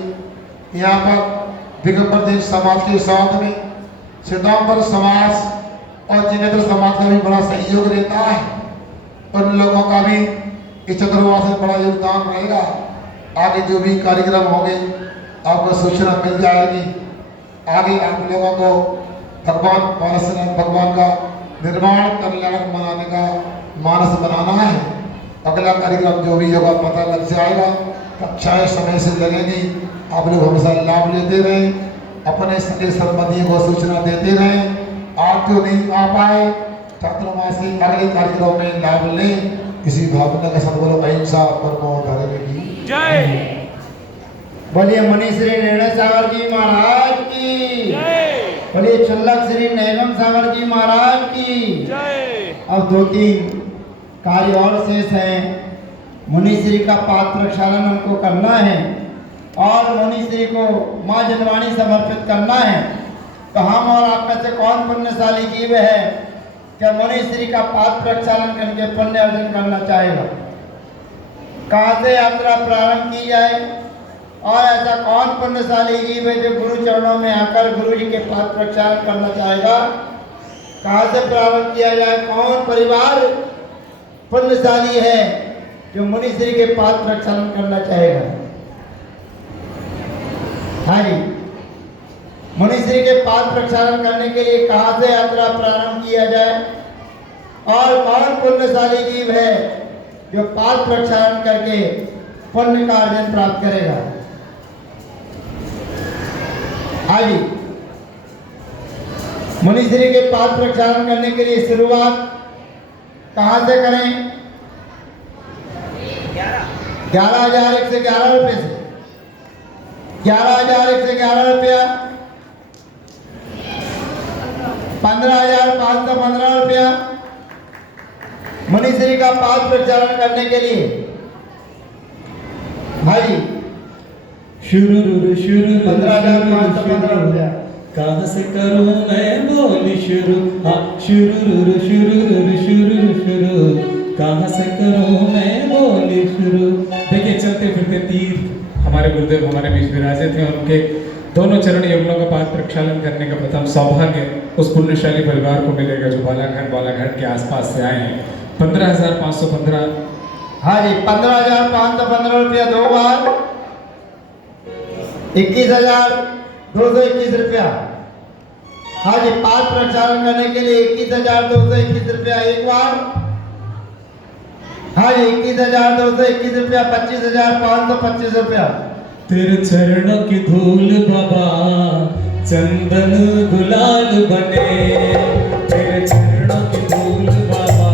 यहाँ पर दिगंबर देव समाज के साथ में श्वेतांबर समाज और जिनेन्द्र समाज का भी बड़ा सहयोग रहता है। उन लोगों का भी इस चतुर्मास में बड़ा योगदान रहेगा। आगे जो भी कार्यक्रम होंगे आपको सूचना मिल जाएगी। आगे आप लोगों को भगवान का निर्माण कल्याण मनाने का मानस बनाना है। अगला कार्यक्रम जो भी होगा पता लग जाएगा, कक्षाएं समय से लगेगी। आप लोग हमेशा लाभ लेते रहें, अपने सगे संबंधियों को सूचना देते रहें। आप जो नहीं आ पाए चातुर्मास के अगले कार्यक्रम में लाभ लें। इसी भावना के साथ बोलो अहिंसा परमो धर्म की जय। बोलिए मनीष श्री निर्णय सागर जी महाराज की जय। बोलिए छल्लक श्री नैगम सागर जी महाराज की। जय। अब 2-3 कार्य और शेष हैं। मुनिश्री का पात्र प्रक्षालन हमको करना है और मुनिश्री को माँ जनवाणी समर्पित करना है। तो हम और आप में से कौन पुण्यशाली जीव है क्या मुनिश्री का पात्र प्रक्षालन करके पुण्य अर्जन करना चाहेगा? कहाँ से यात्रा प्रारंभ की जाए और ऐसा कौन पुण्यशाली जीव है जो गुरु चरणों में आकर गुरु जी के पात्र प्रक्षालन करना चाहेगा? कहाँ से प्रारंभ किया जाए? कौन परिवार पुण्यशाली है जो मुनिश्री के पात्र प्रक्षालन करना चाहेगा? हाँ जी, मुनिश्री के पात्र प्रक्षालन करने के लिए कहाँ से यात्रा प्रारंभ किया जाए और कौन पुण्यशाली जीव है जो पात्र प्रक्षालन करके पुण्य का अर्जन प्राप्त करेगा? हाँ जी, मुनिश्री के पात्र प्रक्षालन करने के लिए शुरुआत कहाँ से करें? 11,111 रुपये से। 11,111 रुपया, 15,515 रुपया मुनिश्री का पात्र प्रक्षालन करने के लिए। भाई शुरू 15,515 रुपया। कहाँ से करूँ मैं बोली शुरू, हाँ शुरू कहाँ से करूँ मैं बोली शुरू। देखिए चलते फिरते तीर हमारे गुरुदेव हमारे बीच विराजे थे और उनके दोनों चरण यमुनों का पात्र प्रक्षालन करने का प्रथम सौभाग्य उस पुण्यशाली परिवार को मिलेगा जो बालाघाट के आसपास से आए हैं। 15,515। हाँ जी, 15,515 रुपया 2 बार, 21,221 रुपया। हाँ जी, पात्र प्रक्षालन करने के लिए 21,221 रुपया एक बार। हाँ जी, 21,221 रुपया, 25,525 रुपया। तेरे चरणों की धूल बाबा चंदन गुलाल बने, तेरे चरणों की धूल बाबा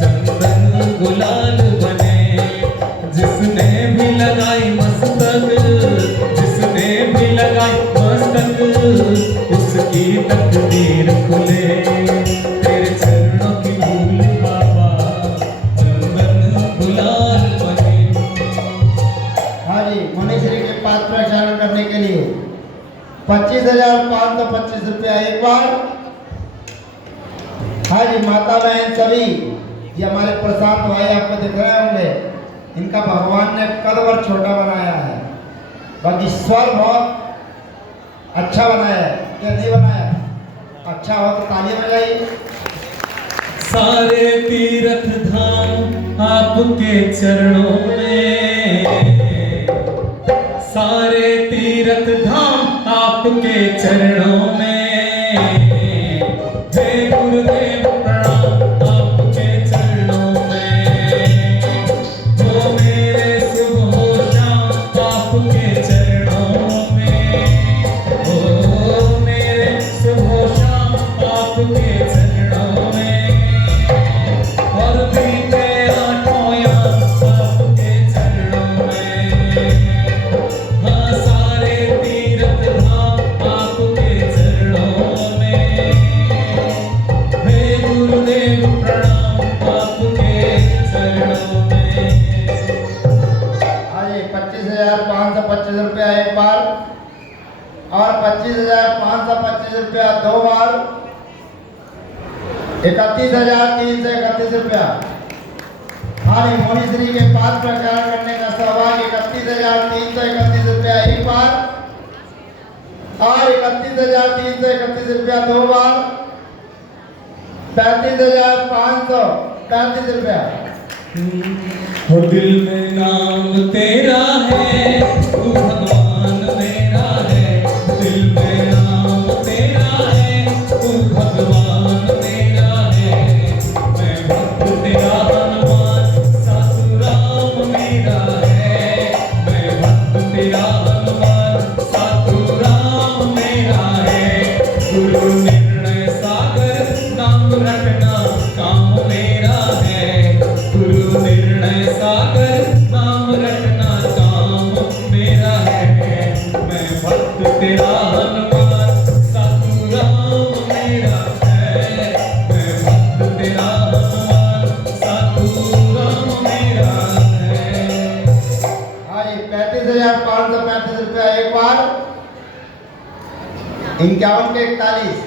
चंदन गुलाल बने। जिसने भी लगाई मस्तक, जिसने भी लगाई मस्तक उसकी तकदीर खुले। तेरे चरणों की धूल बाबा चंदन गुलाल बने। हाँ जी, मुनिश्री के पात्र प्रक्षालन करने के लिए 25,525 रुपया एक बार। हाँ जी, माता बहन सभी, ये हमारे प्रशांत भाई आपको दिख रहे होंगे, इनका भगवान ने कद और छोटा बनाया है, बाकी स्वर बहुत अच्छा बनाया है। क्या नहीं बनाया? अच्छा हो तो तालियां बजाइए। सारे तीर्थ धाम आपके चरणों में, सारे तीर्थ धाम आपके चरणों में। जय गुरुदेव प्रणाम आपके चरणों में। जो मेरे शुभ हो शाम आपके चरणों में। ओ मेरे शुभ हो शाम आपके चरणों में। और बीते आठों याम आपके चरणों में। हाँ सारे तीर्थ धाम आपके चरणों में। हे गुरुदेव प्रणाम आपके चरणों में। हाँ जी, 25,525 रुपया एक बार और 25,525 रुपया 2 बार, 31,331 रुपया। हाँ जी, मुनिश्री के पात्र प्रक्षालन करने का सौभाग्य 31,331 रुपया एक बार और 31,331 रुपया 2 बार, 35,535 रुपया। हो दिल में नाम तेरा है, तू भगवान मेरा है। दिल में नाम तेरा है, तू भगवान मेरा है। मैं भक्त तेरा हनुमान, सासू राम मेरा है। मैं भक्त तेरा हनुमान, सासू राम मेरा है। गुरु निर्णय सागर नाम रटना काम मेरा है। गुरु निर्णय सागर नाम रटना 31,535 रुपया एक बार। 51 के 41,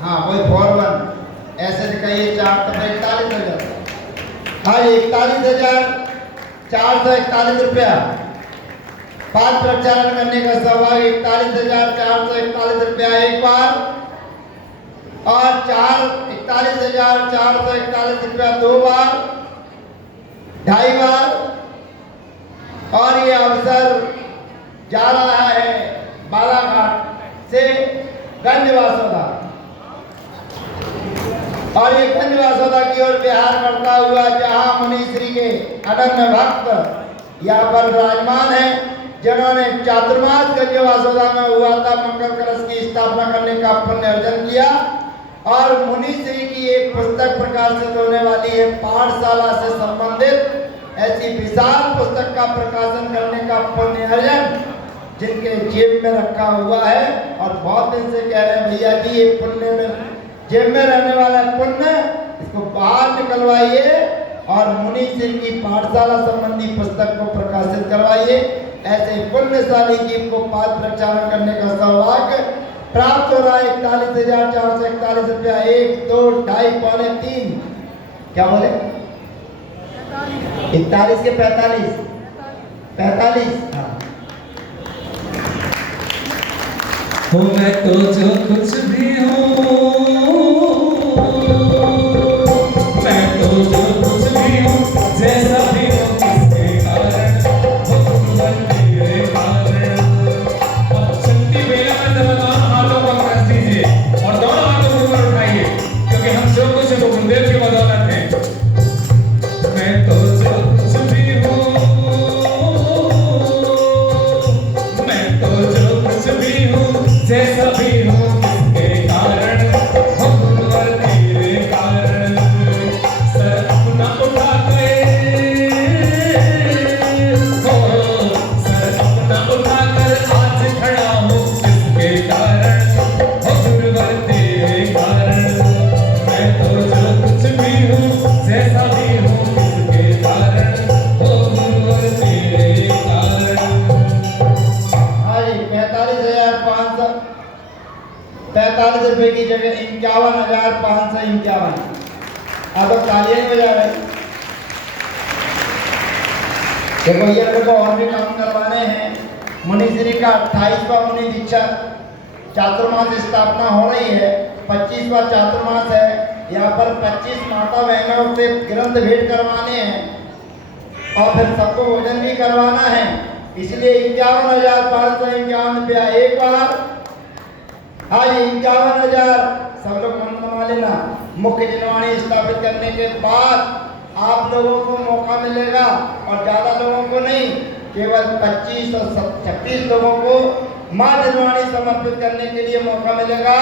हाँ वही 41 ऐसे दिखाइए, 4 तब 41 हो जाता है। हाँ 41,441 रुपया। 5 प्रक्षालन करने का सौभाग्य 41,441 रुपया एक बार और 41,441 रुपया दो बार, ढाई बार। और ये अवसर जा रहा है बालाघाट से गंजवासोदा, और ये गंजवासोदा की ओर बिहार करता हुआ जहां मुनीश्री के अनन्य भक्त यहाँ पर विराजमान है, जिन्होंने चातुर्मास गंजवासोदा में हुआ था मंगल कलश की स्थापना करने का पुण्य अर्जन किया। और मुनीश्री की एक पुस्तक प्रकाशित होने वाली है पाठशाला से संबंधित, ऐसी विशाल पुस्तक का प्रकाशन करने का पुण्य अर्जन जिनके जेब में रखा हुआ है। और बहुत दिन से कह रहे हैं भैया जी ये पुण्य में जेब में रहने वाला पुण्य इसको बाहर निकलवाइए और मुनीश्री की पाठशाला संबंधी पुस्तक को प्रकाशित करवाइए। ऐसे पुण्यशाली जीव को पाद प्रक्षालन करने का सौभाग्य प्राप्त हो रहा है। 41,441 रुपया 1, 2, 2.5, पौने 3, क्या बोले 41 के 45, 45, हाँ। हो मैं तो जो कुछ भी हूँ, मैं तो जो कुछ भी हूँ, जैसा भी हूँ किसके कारण, भगवान तेरे कारण। अब शक्ति बेला में जब दोनों हाथों को रख दीजिए और दोनों हाथों को ऊपर उठाइए, क्योंकि हम जो कुछ है वो गुरुदेव की बदौलत है। मैं तो जो कुछ भी हूँ, मैं तो जो कुछ भी हूँ, जैसा भी हूँ किसके कारण, भगवान तेरे कारण। सर अपना उठा के हो, सर अपना उठा कर आज खड़ा हूँ किसके कारण, भगवान तेरे कारण। मैं तो जो कुछ भी हूँ, जैसा भी हूँ किसके कारण, भगवान तेरे कारण। हाँ जी 45,545 रुपए की जगह 51,551। अब तालियां नहीं बजा रहे। देखो ये मेरे को और भी काम करवाने हैं। मुनीश्री का 28वां मुनि दीक्षा चातुर्मास स्थापना हो रही है, 25वां चातुर्मास है। यहाँ पर 25 माता बहनों से ग्रंथ भेंट करवाने हैं और फिर सबको भोजन भी करवाना है, इसलिए 51,551 रुपया एक बार। हाँ ये 51,000 सब लोग मन बना लेना। मुख्य जनवाणी स्थापित करने के बाद आप लोगों को मौका मिलेगा और ज़्यादा लोगों को नहीं, केवल 25 और 26 लोगों को माँ जनवाणी समर्पित करने के लिए मौका मिलेगा,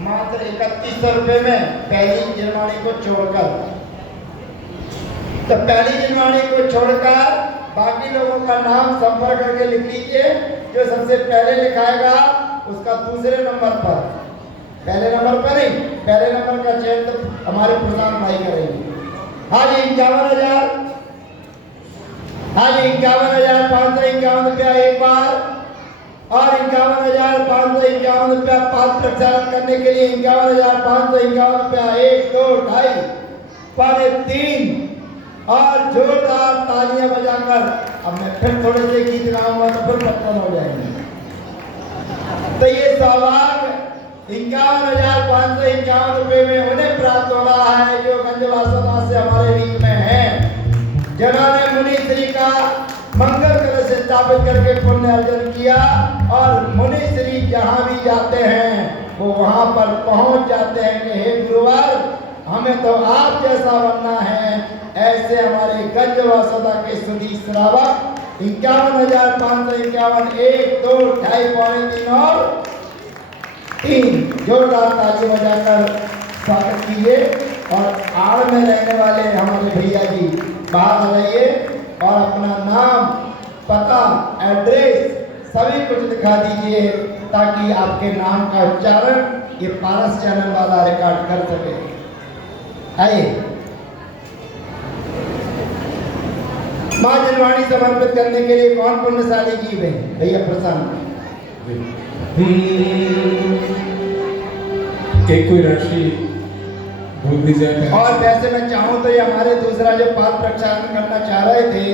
मात्र 3100 रुपये में पहली जनवाणी को छोड़कर। तो पहली जनवाणी को छोड़कर बाकी लोगों का नाम संपर्क करके लिख लीजिए। जो सबसे पहले लिखाएगा उसका दूसरे नंबर पर, पहले नंबर पर नहीं, पहले नंबर का चयन तो हमारे प्रधान भाई करेंगे। हाँ जी 51,000, हाँ जी 51,551 रुपया एक बार और 51,551 रुपया पाद प्रक्षालन करने के लिए 51,551 रुपया 1, 2, 2.5, पौने 3 और जोरदार तालियां बजाकर। अब मैं फिर थोड़े से गीत गाऊंगा तो फिर पत्थर हो जाएंगे। तो ये सौभाग्य 51,551 रुपये में उन्हें प्राप्त हो रहा है जो गंजवासोदा से हमारे बीच में है, जिन्होंने मुनीश्री का मंगल कलश स्थापित करके पुण्य अर्जन किया। और मुनीश्री जहाँ भी जाते हैं वो वहाँ पर पहुँच जाते हैं कि हे गुरुवार हमें तो आप जैसा बनना है। ऐसे हमारे गंजवासोदा के सुधी श्रावक 51,551 1, 2, 2.5, पौने 3 और 3 जोरदार ताली बजाकर स्वागत कीजिए। और आड़ में रहने वाले हमारे भैया जी बाहर आ जाइए और अपना नाम, पता, एड्रेस सभी कुछ दिखा दीजिए ताकि आपके नाम का उच्चारण ये पारस चैनल वाला रिकॉर्ड कर सके। आइए माँ जनवाणी समर्पित करने के लिए कौन पुण्यशाली जीव है? भैया प्रसन्न। एक कोई राशि भूल दी जाए। और वैसे मैं चाहूँ तो ये हमारे दूसरा जो पाद प्रक्षालन करना चाह रहे थे,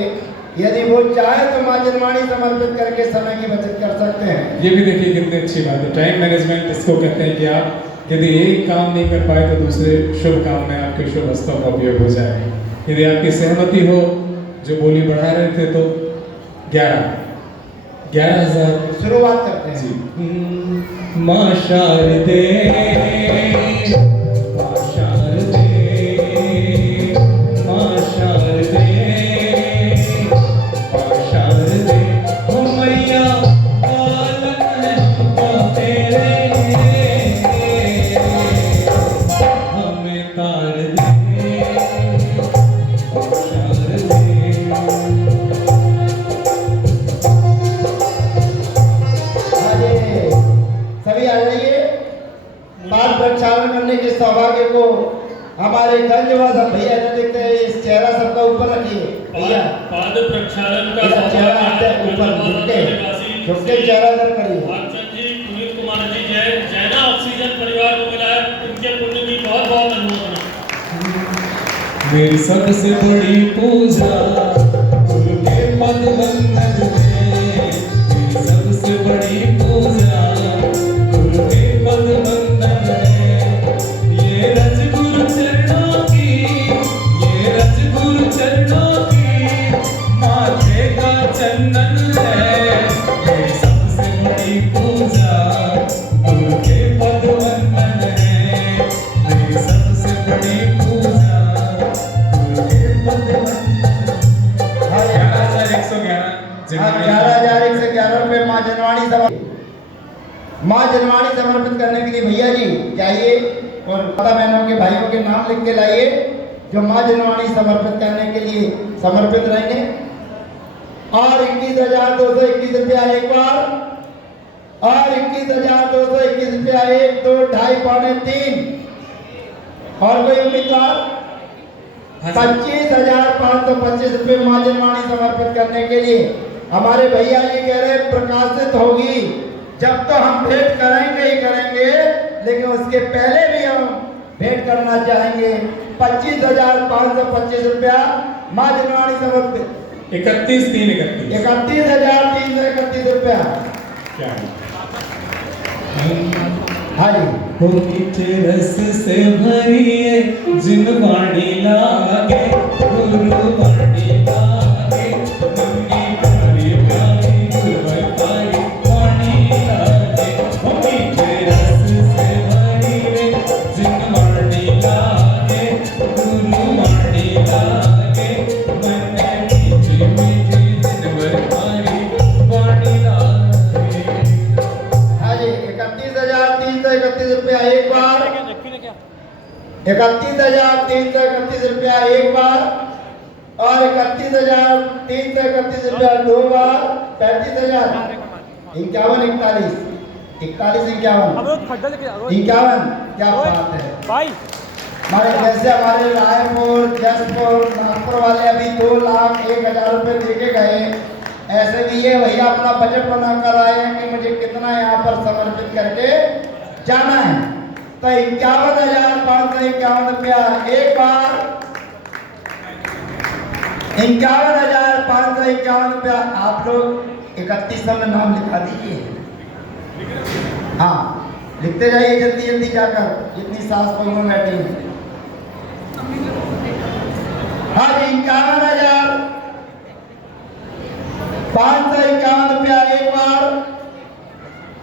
यदि वो चाहे तो माँ जनवाणी समर्पित करके समय की बचत कर सकते हैं। ये भी देखिए कितनी अच्छी बात है। टाइम मैनेजमेंट इसको कहते हैं कि आप यदि एक काम नहीं कर पाए तो दूसरे शुभ काम में आपके शुभ हस्तों का उपयोग हो जाए। यदि आपकी सहमति हो, जो बोली बढ़ा रहे थे, तो 11,000 शुरुआत करते हैं। माँ शारदे, माँ शारदे, माँ शारदे, माँ शारदे, ओ मैया पालन है हमको तेरे, हमें तार दे, माँ शारदे। सभी आ जाइए। पाद प्रक्षालन करने के सौभाग्य को हमारे गंजवासा भैया ने देखते हैं। इस चेहरा सबका ऊपर रखिए भैया। पाद प्रक्षालन का इधर चेहरा आते ऊपर झुक के चेहरा इधर करिए। भागचंद जी, पुनीत कुमार जी, जैना ऑक्सीजन परिवार को मिला है, उनके पुण्य की बहुत बहुत अनुमोदना। मेरी सबसे बड़ी पूजा गुरु के पद वंदन में, मेरी सबसे बड़ी पूजा गुरु के पद वंदन में। ये रज गुरु चरणों की, ये रज गुरु चरणों की, माथे का चंदन है। मेरी सबसे बड़ी पूजा गुरु के पद वंदन है, मेरी सबसे बड़ी पूजा गुरु के पद वंदन। 11,111 रुपए माँ जनवाणी समर्पित करने के लिए भैया जी जाइए और माता बहनों के भाइयों के नाम लिख के लाइए जो माँ जनवाणी समर्पित करने के लिए समर्पित रहेंगे। और 21,221 रुपया एक बार, और 21,221 रुपया 1, 2, 2.5, पौने 3। और कोई उम्मीदवार? 25,525 रुपये माँ जनवाणी समर्पित करने के लिए हमारे भैया जी कह रहे प्रकाशित होगी। जब तो हम भेंट करेंगे ही करेंगे, लेकिन उसके पहले भी हम भेंट करना चाहेंगे। 25,525 रुपया माँ जनवाणी समर्पित। 31,331 रुपया। क्या है? हाँ जी। हो मीठे रस से भरिए जिन वाणी लागे, गुरु वाणी लागे, मम्मी प्यारी प्यारी गुरु प्यारी वाणी लागे। हो मीठे रस से भरिए जिन वाणी लागे, गुरु वाणी लागे, मैंने मीठी मीठी जिन प्यारी वाणी लागे। हाँ जी। 31,331 रुपया एक बार, 31,331 रुपया एक बार, और 31,331 रुपया 2 बार। 35,000 51 41 41 51 क्या बात है भाई। हमारे जैसे हमारे रायपुर, जसपुर, नागपुर वाले अभी 2,01,000 रुपये दे के गए, ऐसे भी ये भैया अपना बजट बना कर आए हैं कि मुझे कितना यहाँ पर समर्पित करके जाना है। तो 51,551 रुपया एक बार, 51,551 रुपया। आप लोग 31 में नाम लिखा दीजिए। हाँ, लिखते जाइए जल्दी जल्दी जाकर, जितनी सास बहू में बैठी हैं। हाँ जी। 51,551 रुपया एक बार,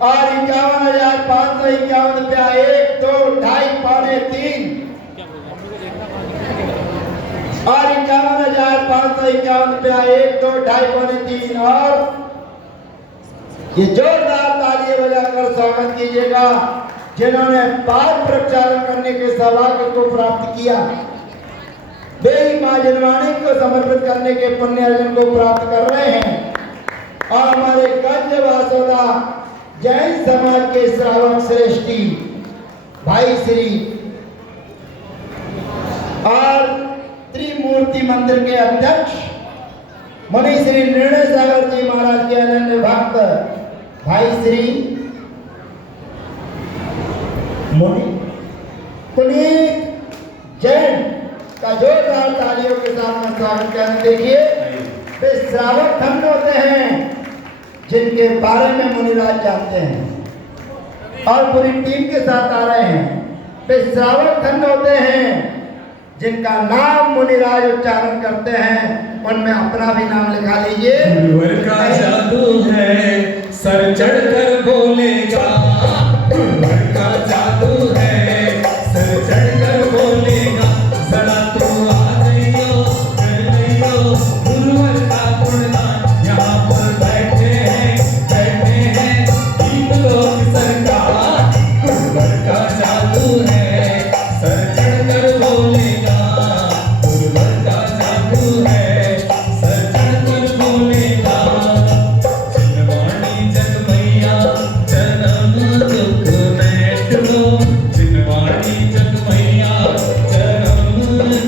और 51,551 रुपया 1, 2, 2.5, पौने 3, और 51,551 रुपया 1, 2, 2.5, पौने 3। और ये जोरदार तालियां बजाकर स्वागत कीजिएगा जिन्होंने पाद प्रक्षालन करने के सौभाग्य को प्राप्त किया। वे माँ जनवाणी को समर्पित करने के पुण्य अर्जन को प्राप्त कर रहे हैं। और हमारे गंज वासोदा जैन समाज के श्रावक श्रेष्ठी भाई श्री और त्रिमूर्ति मंदिर के अध्यक्ष मुनि श्री निर्णय सागर जी महाराज के अनन्य भक्त भाई श्री मुनि पुनीत जैन का जोरदार तालियों के साथ में स्वागत करने। देखिए वे श्रावक धन्य होते हैं जिनके बारे में मुनिराज जानते हैं और पूरी टीम के साथ आ रहे हैं। वे श्रावक धन्य होते हैं जिनका नाम मुनिराज उच्चारण करते हैं। उनमें अपना भी नाम लिखा लीजिए। गुरुवर का जादू है सर चढ़कर बोलेगा, गुरुवर का जादू है सर चढ़कर बोलेगा, जरा तू आ जाइयो कर लियो गुरुवर का गुणगान। यहाँ पर बैठे हैं दीप लोक सरकार, गुरुवर का जादू है सर चढ़कर बोलेगा, गुरुवर का जादू है सर चढ़कर बोलेगा। जिनवाणी जग मैया जन्म दुख मेट लो, जिनवाणी जग मैया जन्म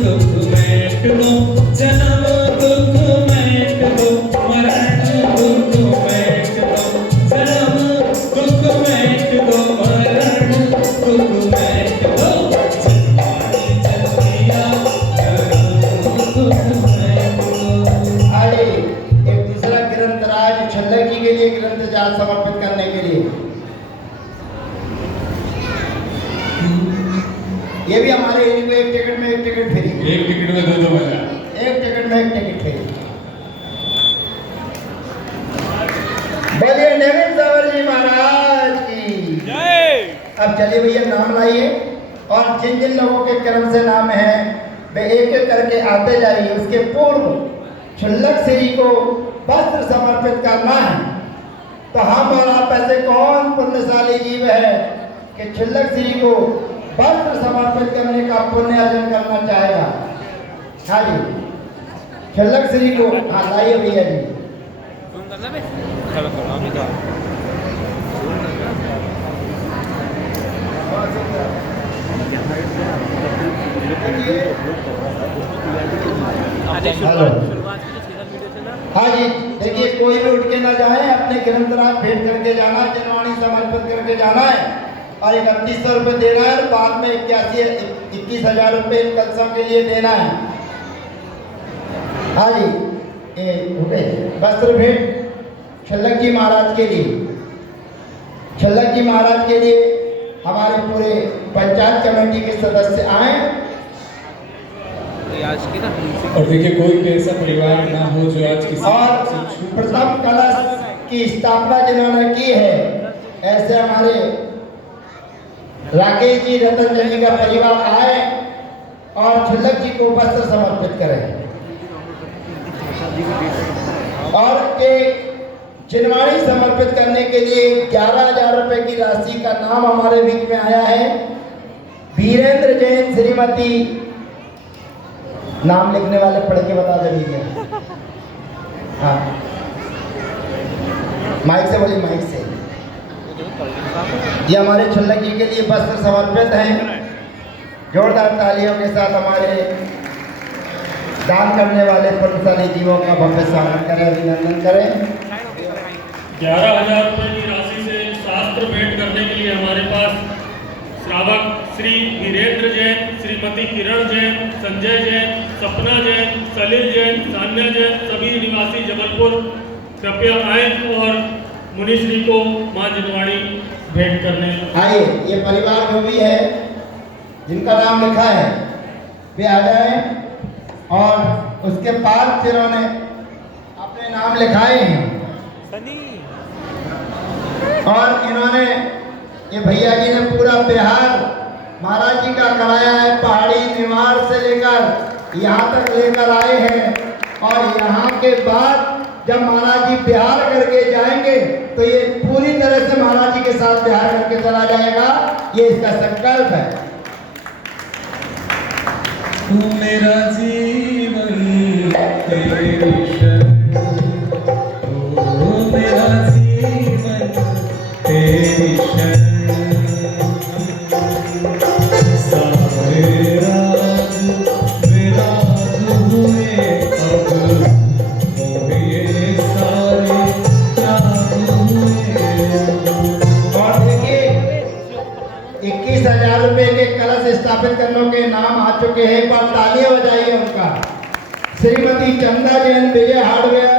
दुख मेट लो, जन्म दुख मेट लो, मरण दुख मेट लो, जन्म दुख मेट लो, मरण दुख मेट लो। जिनवाणी जग मैया जन्म दुख मेट लो। आइए एक दूसरा ग्रंथ राज छल्लक जी के लिए ग्रंथ जाल समर्पित करने के लिए। ये भी हमारे एरिया में एक टिकट में एक टिकट फ्री, एक टिकट में दो मजा। एक टिकट में एक टिकट फ्री। बोलिए नवीन सावर जी महाराज की जय। अब चलिए भैया नाम लाइए और जिन जिन लोगों के क्रम से नाम है वे एक एक करके आते जाइए। उसके पूर्व छुल्लक श्री को वस्त्र समर्पित करना है। तो हम और आप ऐसे कौन पुण्यशाली जीव है कि छुल्लक श्री को वस्त्र समर्पित करने का पुण्य अर्जन करना चाहेगा? हाँ जी, छुल्लक श्री को हाँ लाइए भैया जी। हेलो हाँ जी, देखिए कोई भी उठ के ना जाए, अपने ग्रंथराज भेंट करके जाना है, जिनवाणी समर्पित करके जाना है और 3100 रुपये देना है। बाद में 21,000 रुपये इन कलशों के लिए देना है। हाँ जी, वस्त्र भेंट छल्लक जी महाराज के लिए, छल्लक जी महाराज के लिए हमारे पूरे पंचायत कमेटी के सदस्य आए। और देखिए कोई भी ऐसा परिवार ना हो जो आज किसी और प्रथम कलश की स्थापना जिन्होंने की है, ऐसे हमारे राकेश जी रतन जी का परिवार आए और छल्लक जी को वस्त्र समर्पित करें। और एक जिनवाणी समर्पित करने के लिए 11,000 रुपए की राशि का नाम हमारे बीच में आया है। वीरेंद्र जैन श्रीमती, नाम लिखने वाले पढ़ के बता दीजिए। हाँ माइक से बोलिए, माइक से। ये हमारे छल्लक जी के लिए वस्त्र समर्पित हैं। जोरदार तालियों के साथ हमारे दान करने वाले पुण्यशाली जीवों का भव्य स्वागत करें, अभिनंदन करें। 11,000 रुपये की राशि से शास्त्र भेंट करने के लिए हमारे पास श्रावक श्री वीरेंद्र जैन, श्रीमती किरण जैन, संजय जैन, सपना जैन, सलील जैन, सान्या जैन, सभी निवासी जबलपुर कृपया आए और मुनिश्री को मां जिनवाणी भेंट करने आइए। ये परिवार जो भी है जिनका नाम लिखा है वे आ जाए और उसके बाद जिन्होंने अपने नाम लिखाए हैं और इन्होंने, ये भैया जी ने पूरा बिहार महाराज जी का कराया है, पहाड़ी निवार से लेकर यहाँ तक लेकर आए हैं। और यहाँ के बाद जब महाराज जी बिहार करके जाएंगे तो ये पूरी तरह से महाराज जी के साथ बिहार करके चला जाएगा, ये इसका संकल्प है। तू मेरा जीवन तेरी शरण, तू मेरा जीवन तेरी शरण, सारे राज विराज हुए अब मोहे हैं, एक बार तालियां बजाइए उनका। श्रीमती चंदा जैन विजय हार्डवेयर,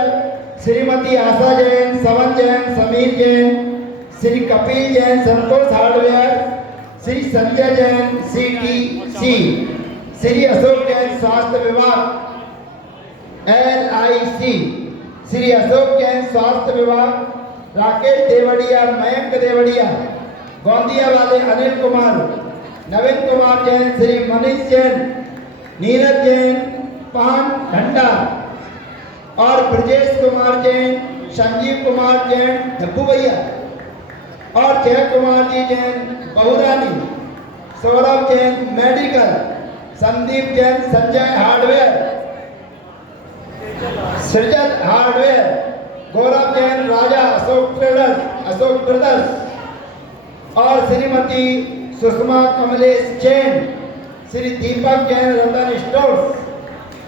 श्रीमती आशा जैन, सवन जैन, समीर जैन, श्री कपिल जैन संतोष हार्डवेयर, श्री संजय जैन CTC, श्री अशोक जैन स्वास्थ्य विभाग LIC, श्री अशोक जैन स्वास्थ्य विभाग, राकेश देवड़िया, मयंक देवड़िया, गोंदिया वाले अनिल कुमार, नवीन कुमार जैन, श्री मनीष जैन, नीरज जैन पान घंटा और ब्रजेश कुमार जैन, संजीव कुमार जैन डब्बू भैया और जय कुमार जी जैन बहुरानी, सौरभ जैन मेडिकल, संदीप जैन संजय हार्डवेयर, सृजन हार्डवेयर, गौरव जैन राजा अशोक ब्रदर्स और श्रीमती सुषमा कमलेश जैन, श्री दीपक जैन रतन स्टोर्स।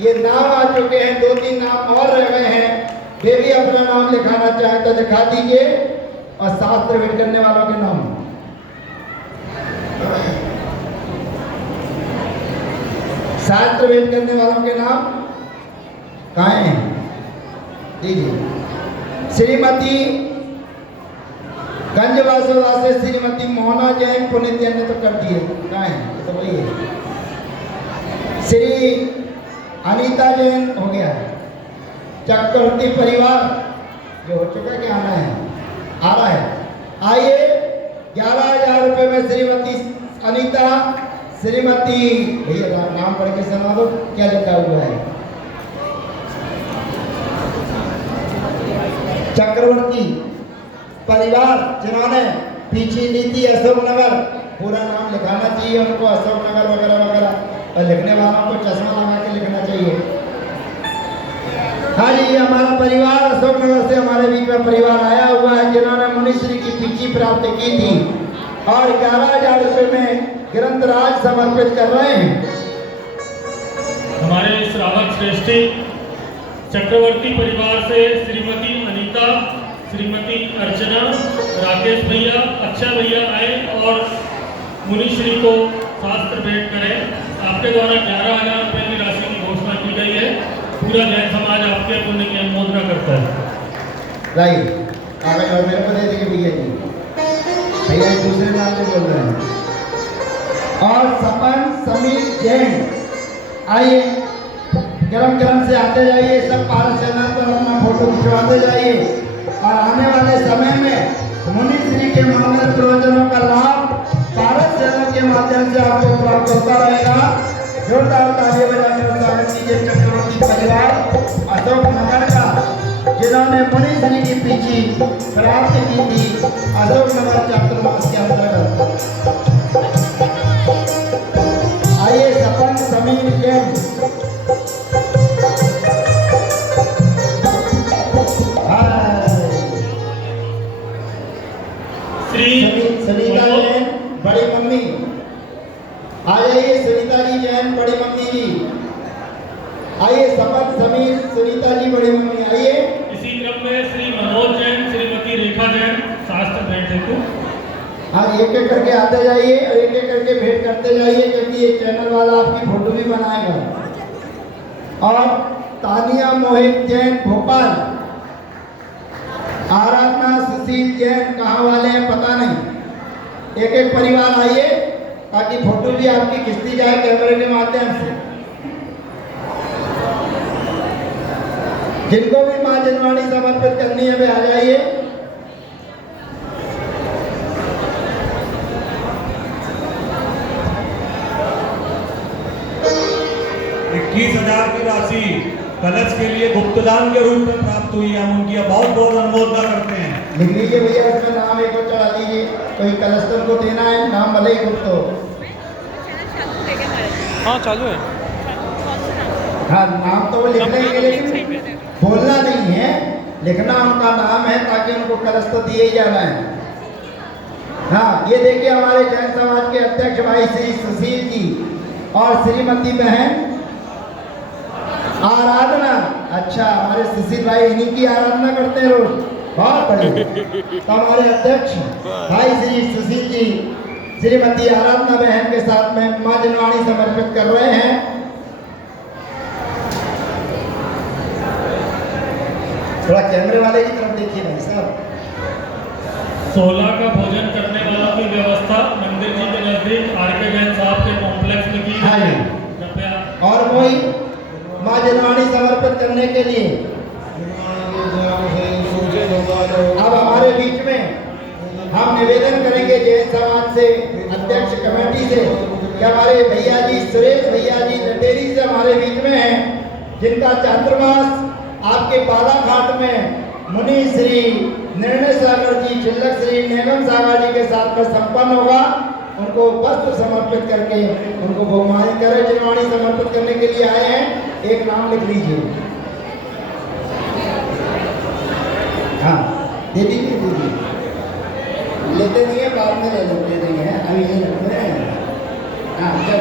ये नाम आ चुके हैं, 2-3 नाम और रह गए हैं, वे भी अपना नाम लिखाना चाहें तो लिखा दीजिए और शास्त्र भेंट करने वालों के नाम। शास्त्र भेंट करने वालों के नाम कहाँ हैं? दीजिए। श्रीमती गंजवासोदा से श्रीमती मोहना जैन, पुनित जैन ने तो कर दिए, कहाँ है? तो वही है। श्री अनीता जैन हो गया। चक्रवर्ती परिवार जो हो चुका है, क्या आना है? आ रहा है। आइए 11,000 रुपये में श्रीमती अनीता, श्रीमती भैया नाम पढ़ के सुना दो, क्या लिखा हुआ है? चक्रवर्ती परिवार, जिन्होंने पीछे नीति अशोकनगर, पूरा नाम लिखाना चाहिए उनको, अशोकनगर वगैरह वगैरह, और लिखने वालों को चश्मा लगा के लिखना चाहिए। हाँ जी, ये हमारा परिवार अशोकनगर से हमारे बीच में परिवार आया हुआ है, जिन्होंने मुनिश्री की पीछी प्राप्त की थी और 11,000 रुपये में ग्रंथराज समर्पित कर रहे हैं। हमारे श्रावक श्रेष्ठी चक्रवर्ती परिवार से श्रीमती अनीता, श्रीमती अर्चना, राकेश भैया, अक्षय भैया आए और मुनिश्री को शास्त्र भेंट करें। आपके द्वारा 11,000 रुपये की राशि की घोषणा की गई है। पूरा जैन समाज आपके पुण्य की अनुमोदना करता है। राइट, कागज और मेरे को दे देंगे भैया जी, भैया दूसरे नाम से बोल रहे हैं। और सपन समीर जैन, आइए क्रम से आते जाइए, सब पारस चैनल पर अपना फोटो खिंचवाते जाइए और आने वाले समय में मुनिश्री के मंगल प्रवचनों का लाभ पारस चैनल के माध्यम से आपको प्राप्त होता रहेगा। जोरदार ताली बजाकर स्वागत कीजिए चक्रवर्ती परिवार अशोकनगर का, जिन्होंने मुनिश्री की पीछी प्राप्त की थी अशोकनगर चातुर्मास के अंतर्गत। आइए सपन समीर जैन, सुनीता जैन बड़ी मम्मी, आ जाइए सुनीता जी जैन बड़ी मम्मी जी, आइए सपन समीर सुनीता जी बड़ी मम्मी, आइए। इसी क्रम में श्री मनोज जैन, श्रीमती रेखा जैन शास्त्र भेंट हेतु। हाँ, एक एक करके आते जाइए और एक एक करके भेंट करते जाइए, क्योंकि ये चैनल वाला आपकी फोटो भी बनाएगा। और तानिया मोहित जैन भोपाल, आराधना सुशील जैन कहाँ वाले हैं पता नहीं, एक एक परिवार आइए ताकि फोटो भी आपकी खिंचती जाए कैमरे के माध्यम से। जिनको भी मां जनवाणी समर्पित करनी है वे आ जाइए। 21,000 की राशि कलश के लिए गुप्तदान के रूप में प्राप्त हुई है। हम उनकी बहुत बहुत अनुमोदना करते हैं। लिख लीजिए भैया, इसमें नाम एक और चढ़ा दीजिए, कोई कलस्तर को देना है, नाम भले ही गुप्त हो। हाँ चालू है। हाँ, नाम तो वो लिख लेंगे लेकिन बोलना नहीं है, लिखना उनका नाम है ताकि उनको कलश तो दिए ही जाना है। हाँ, ये देखिए हमारे जैन समाज के अध्यक्ष भाई श्री सुशील जी और श्रीमती बहन आराधना। अच्छा, हमारे सुशील भाई इन्हीं की आराधना करते हैं रोज, बहुत बढ़िया। तो हमारे अध्यक्ष भाई श्री सुशील जी श्रीमती आराधना बहन के साथ में मां जनवाणी समर्पित कर रहे हैं थोड़ा कैमरे वाले की तरफ देखिए भाई साहब। 16 का भोजन करने वालों की व्यवस्था मंदिर जी के नजदीक आर.के. जैन साहब के कॉम्प्लेक्स में की हाँ है। जी। कृपया और वही माँ जनवाणी समर्पित करने के लिए अब हमारे बीच में हम निवेदन करेंगे जैन समाज से, अध्यक्ष कमेटी से, कि हमारे भैया जी सुरेश भैया जी लटेरी से हमारे बीच में हैं, जिनका चातुर्मास आपके बालाघाट में मुनि श्री निर्णय सागर जी, चिल्लक श्री नेगम सागर जी के साथ में संपन्न होगा। उनको वस्त्र समर्पित करके उनको बहुमानी करें। जनवाणी समर्पित करने के लिए आए हैं, एक नाम लिख लीजिए। हाँ दे दीजिए, दे दीजिए। लेते नहीं है, बाद में ले लेते नहीं है, अभी ये रखते हैं। हाँ चल